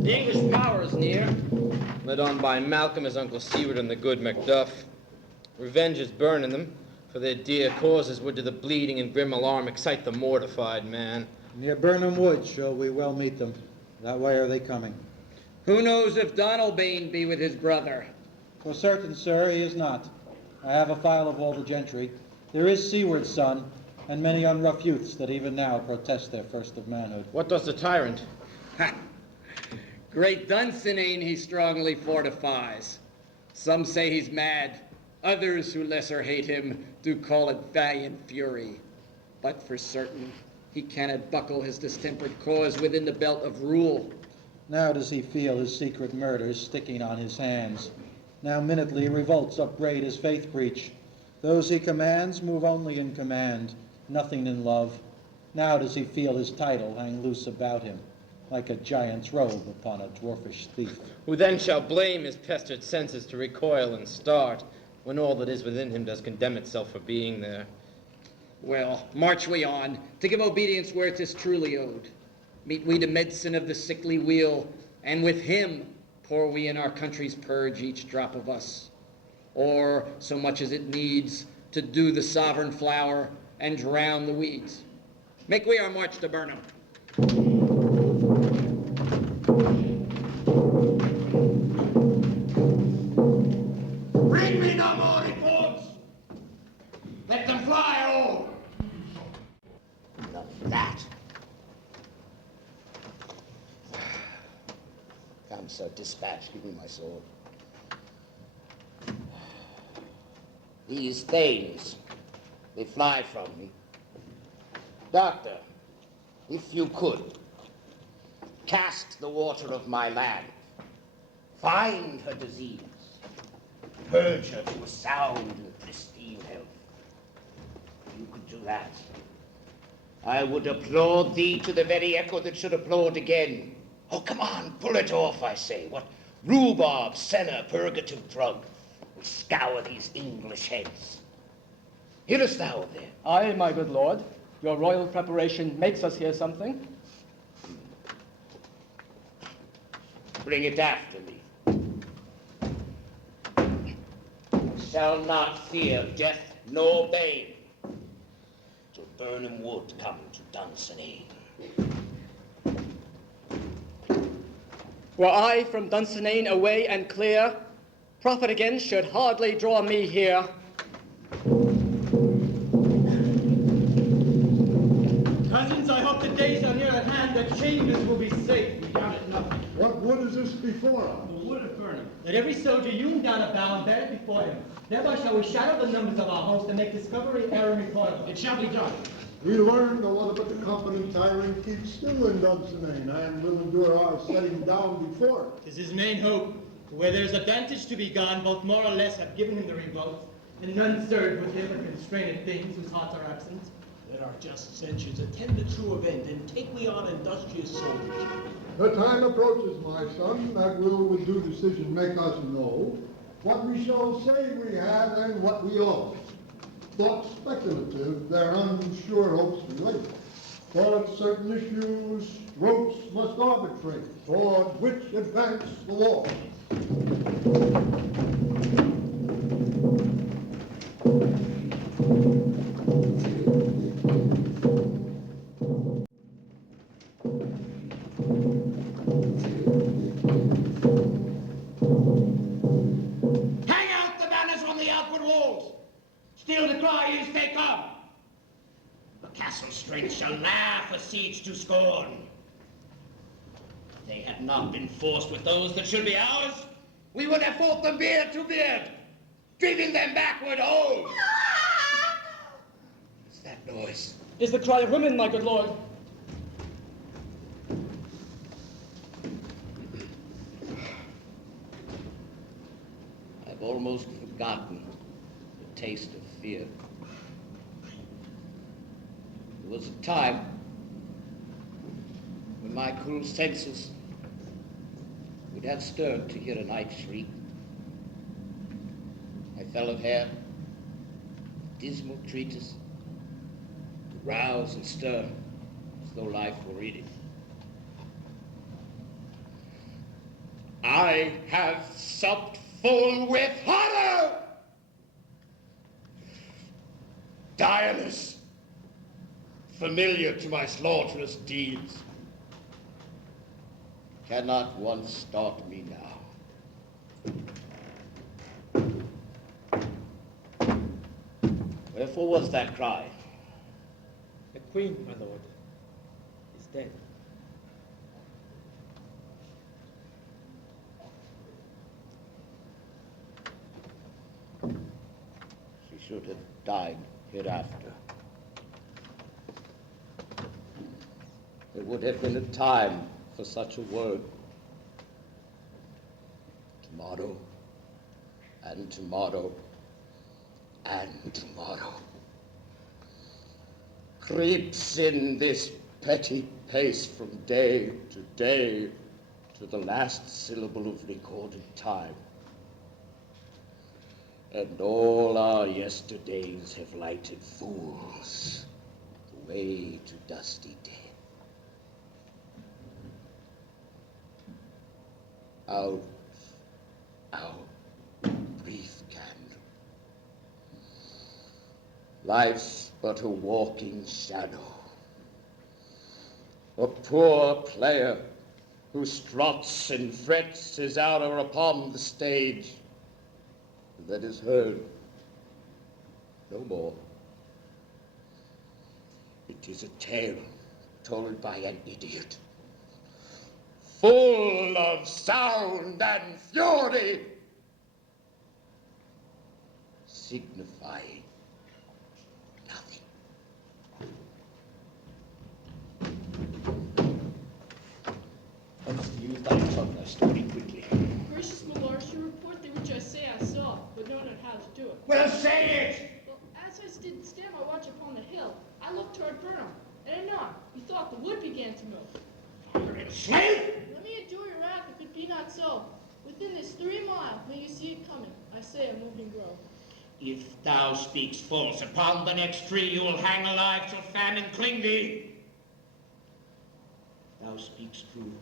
The English power is near. led on by Malcolm, his Uncle Seward, and the good Macduff. Revenge is burning them, for their dear causes would to the bleeding and grim alarm excite the mortified man. Near Burnham Wood shall we well meet them. That way are they coming. Who knows if Donalbain be with his brother? For certain, sir, he is not. I have a file of all the gentry. There is Seward's son, and many unrough youths that even now protest their first of manhood. What does the tyrant? Great Dunsinane he strongly fortifies. Some say he's mad. Others who lesser hate him do call it valiant fury. But for certain, he cannot buckle his distempered cause within the belt of rule. Now does he feel his secret murders sticking on his hands. Now minutely revolts upbraid his faith breach. Those he commands move only in command, nothing in love. Now does he feel his title hang loose about him, like a giant's robe upon a dwarfish thief. Who then shall blame his pestered senses to recoil and start, when all that is within him does condemn itself for being there? Well, march we on, to give obedience where 'tis truly owed. Meet we the medicine of the sickly weal, and with him pour we in our country's purge each drop of us. Or, so much as it needs, to do the sovereign flower and drown the weeds. Make we our march to Burnham. Bring me no more reports. Let them fly all. That. Come, sir, dispatch. Give me my sword. These things, they fly from me. Doctor, if you could, cast the water of my land, find her disease, purge her to a sound and pristine health. If you could do that, I would applaud thee to the very echo that should applaud again. Oh, come on, pull it off, I say. What rhubarb, senna, purgative drug will scour these English heads? Hearest thou of them? Aye, my good lord. Your royal preparation makes us hear something. Bring it after me. Shall not fear death nor bane, till Burnham Wood come to Dunsinane. Were I from Dunsinane away and clear, profit again should hardly draw me here. Cousins, I hope the days are near at hand that chambers will be safe. We doubt it nothing. What wood is this before us? The wood of Burnham. Let every soldier hewn down a bough and bear it before him. Thereby shall we shadow the numbers of our host and make discovery ere reportable. It shall be done. We learn that what but the company tyrant keeps still in Dunsinane and will endure our setting down before it. 'Tis his main hope. Where there's advantage to be gone, both more or less have given him the revolt, and none served with him but constrained things whose hearts are absent. Let our just censures attend the true event, and take we on industrious soldiers. The time approaches, my son, that will with due decision make us know what we shall say we have and what we ought. Thoughts speculative, their unsure hopes relate. For certain issues, votes must arbitrate, toward which advance the war. Hang out the banners on the outward walls. Still the cry is, take up. The castle strength shall laugh a siege to scorn. If they had not been forced with those that should be ours, we would have fought them beard to beard, driving them backward home. What's that noise? Is the cry of women, my good lord? I've almost forgotten the taste of fear. There was a time when my cruel senses would have stirred to hear a night shriek. I fell of hair, dismal treatise, to rouse and stir as though life were in it. I have supped full with horror. Dionysus, familiar to my slaughterous deeds, cannot once start me now. Wherefore was that cry? The queen, my lord, is dead. She should have died hereafter. There would have been a time for such a word. Tomorrow, and tomorrow, and tomorrow. Creeps in this petty pace from day to the last syllable of recorded time. And all our yesterdays have lighted fools the way to dusty death. Out, brief candle. Life's but a walking shadow. A poor player who struts and frets his hour upon the stage, that is heard no more. It is a tale told by an idiot, full of sound and fury, signifying nothing. Let's use thy tongue, thy story quickly. Gracious my lord, you report that which I say I saw, but know not how to do it. Well, say it! Well, as I did stand my watch upon the hill, I looked toward Burnham, and anon, methought the wood began to move. Slave! Let me endure your wrath if it be not so. Within this 3 mile may you see it coming. I say a moving grove. If thou speaks false, upon the next tree you will hang alive till famine cling thee. Thou speaks true.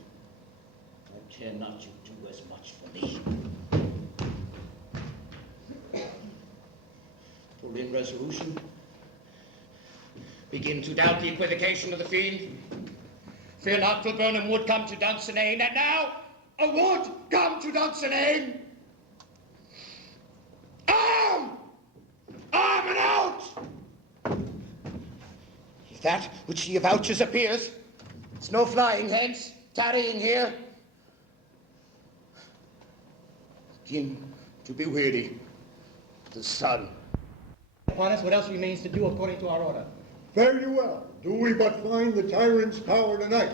I care not you do as much for me. Pull in resolution. Begin to doubt the equivocation of the fiend. Fear not till Burnham would come to Dunsinane, and now a would come to Dunsinane. Arm! Arm and out! If that which she avouches appears, it's no flying hence, tarrying here. Begin to be weary. The sun. Upon us, what else remains to do according to our order? Fare you well. Do we but find the tyrant's power tonight?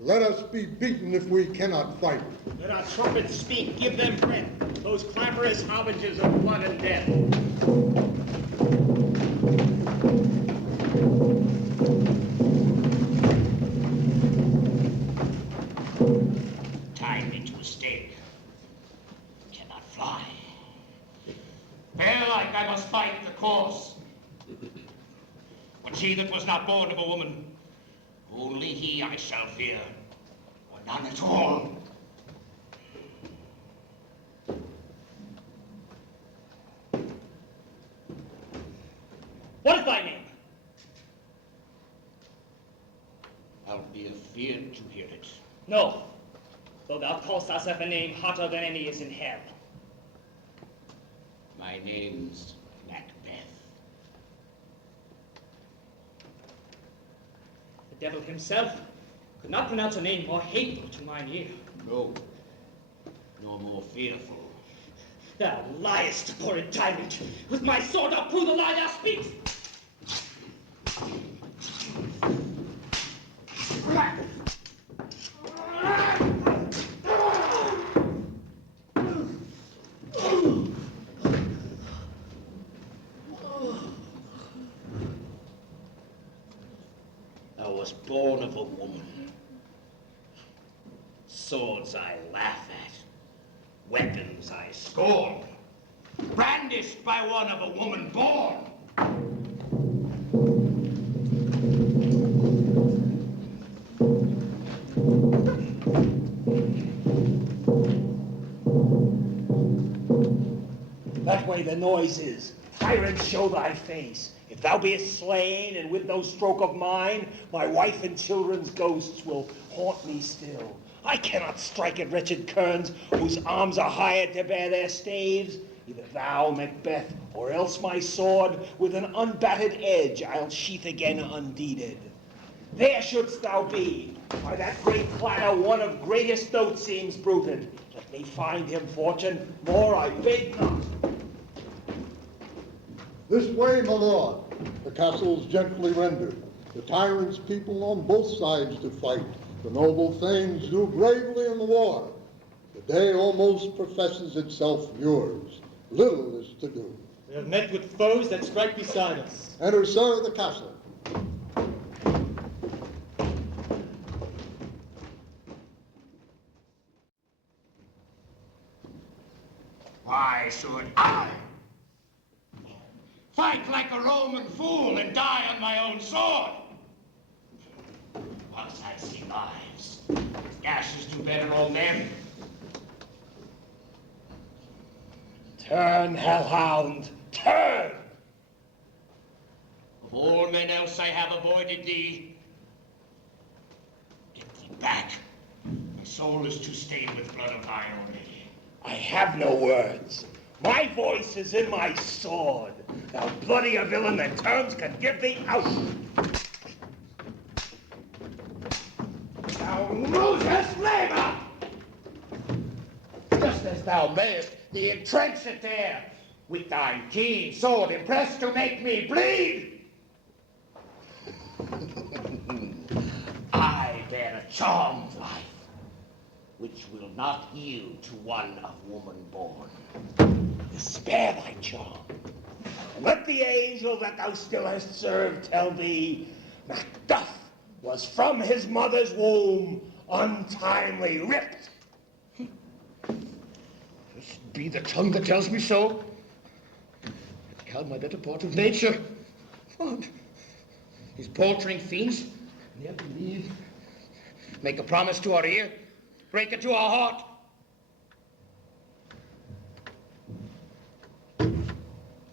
Let us be beaten if we cannot fight. Let our trumpets speak, give them breath, those clamorous homages of blood and death. Tie me to a stake. Cannot fly. Bear like I must fight the course. But she that was not born of a woman, only he I shall fear, or none at all. What is thy name? I'll be afeard to hear it. No, though thou call'st thyself a name hotter than any is in hell. My name's Macbeth. The devil himself could not pronounce a name more hateful to mine ear. No, nor more fearful. Thou liest, horrid tyrant! With my sword I'll prove the lie thou speaks! Thou wast born of a woman. Swords I laugh at, weapons I scorn, brandished by one of a woman born. That way the noise is. Tyrant, show thy face. If thou beest slain, and with no stroke of mine, my wife and children's ghosts will haunt me still. I cannot strike at wretched kerns, whose arms are hired to bear their staves. Either thou, Macbeth, or else my sword, with an unbattered edge I'll sheath again undeeded. There shouldst thou be. By that great clatter, one of greatest note seems bruited. Let me find him, fortune, more I beg not. This way, my lord. The castle's gently rendered. The tyrant's people on both sides to fight. The noble thanes do bravely in the war. The day almost professes itself yours. Little is to do. We have met with foes that strike beside us. Enter, sir, the castle. Why should I fight like a Roman fool and die on my own sword? Once I see lives, ashes do better on them. Turn, hellhound, turn! Of all men else I have avoided thee. Get thee back. My soul is too stained with blood of thine already. I have no words. My voice is in my sword. Thou bloodier villain than terms can give thee out. Thou losest labor! Just as thou mayest thee entrench it there, with thine keen sword impressed to make me bleed. I bear a charmed life, which will not yield to one of woman born. Spare thy charm. Let the angel that thou still hast served tell thee, Macduff was from his mother's womb untimely ripped. This be the tongue that tells me so. Count my better part of nature. These paltering fiends ne'er believe. Make a promise to our ear, break it to our heart.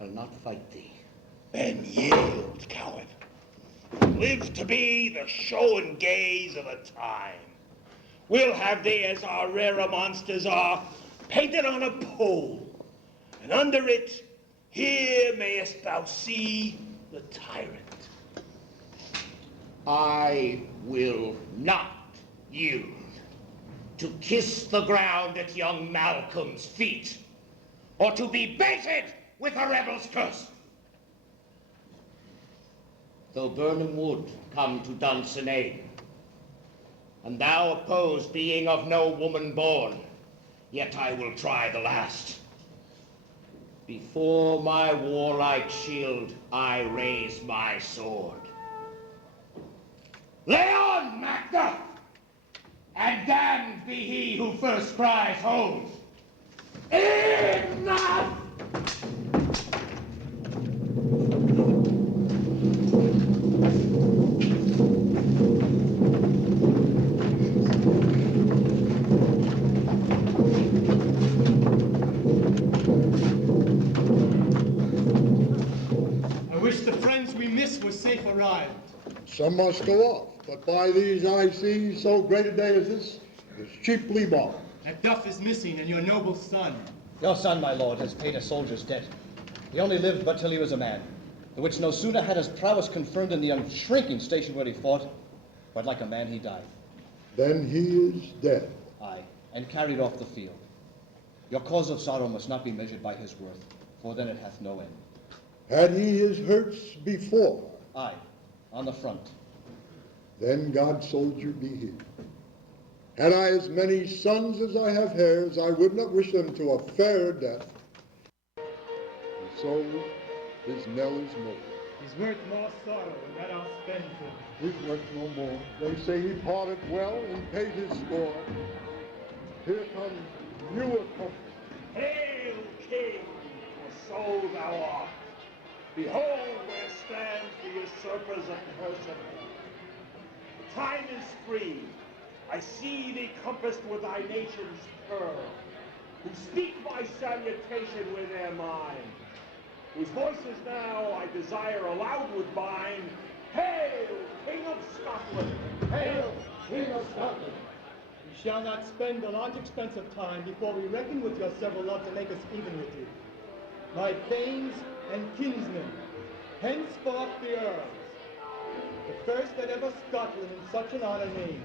I'll not fight thee. Then yield, coward. Live to be the show and gaze of a time. We'll have thee as our rarer monsters are, painted on a pole, and under it, here mayest thou see the tyrant. I will not yield to kiss the ground at young Malcolm's feet, or to be baited with a rebel's curse. Though Birnam Wood come to Dunsinane, and thou oppose being of no woman born, yet I will try the last. Before my warlike shield I raise my sword. Lay on, Macduff, and damned be he who first cries hold. Enough! I wish the friends we miss were safe arrived. Some must go off, but by these I see, so great a day as this is cheaply bought. Macduff is missing, and your noble son. Your son, my lord, has paid a soldier's debt. He only lived but till he was a man, the which no sooner had his prowess confirmed in the unshrinking station where he fought, but like a man he died. Then he is dead. Aye, and carried off the field. Your cause of sorrow must not be measured by his worth, for then it hath no end. Had he his hurts before? Aye, on the front. Then God soldier be he. Had I as many sons as I have hairs, I would not wish them to a fairer death. And so his knell is known. He's worth more sorrow than that I'll spend for him. He's worth no more. They say he parted well and paid his score. Here comes newer comfort. Hail, King, for so thou art. Behold where stands the usurpers of person. The time is free. I see thee compassed with thy nation's pearl. who speak my salutation with their mind, whose voices now I desire aloud would bind. Hail, King of Scotland! Hail, King of Scotland! We shall not spend a large expense of time before we reckon with your several love to make us even with you. My thanes and kinsmen, henceforth the earls, the first that ever Scotland in such an honor named.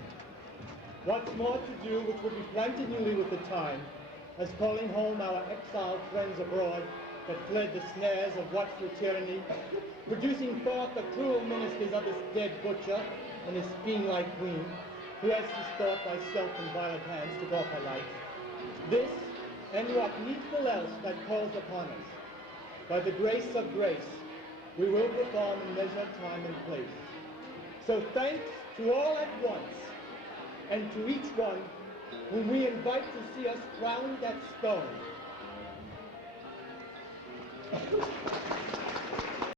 What's more to do, which will be planted newly with the time, as calling home our exiled friends abroad that fled the snares of watchful tyranny, producing forth the cruel ministers of this dead butcher and his fiend-like queen, who has distorted by self and violent hands to go her life. This, and what needful else that calls upon us, by the grace of grace, we will perform in measured time and place. So thanks to all at once, and to each one whom we invite to see us crown that stone.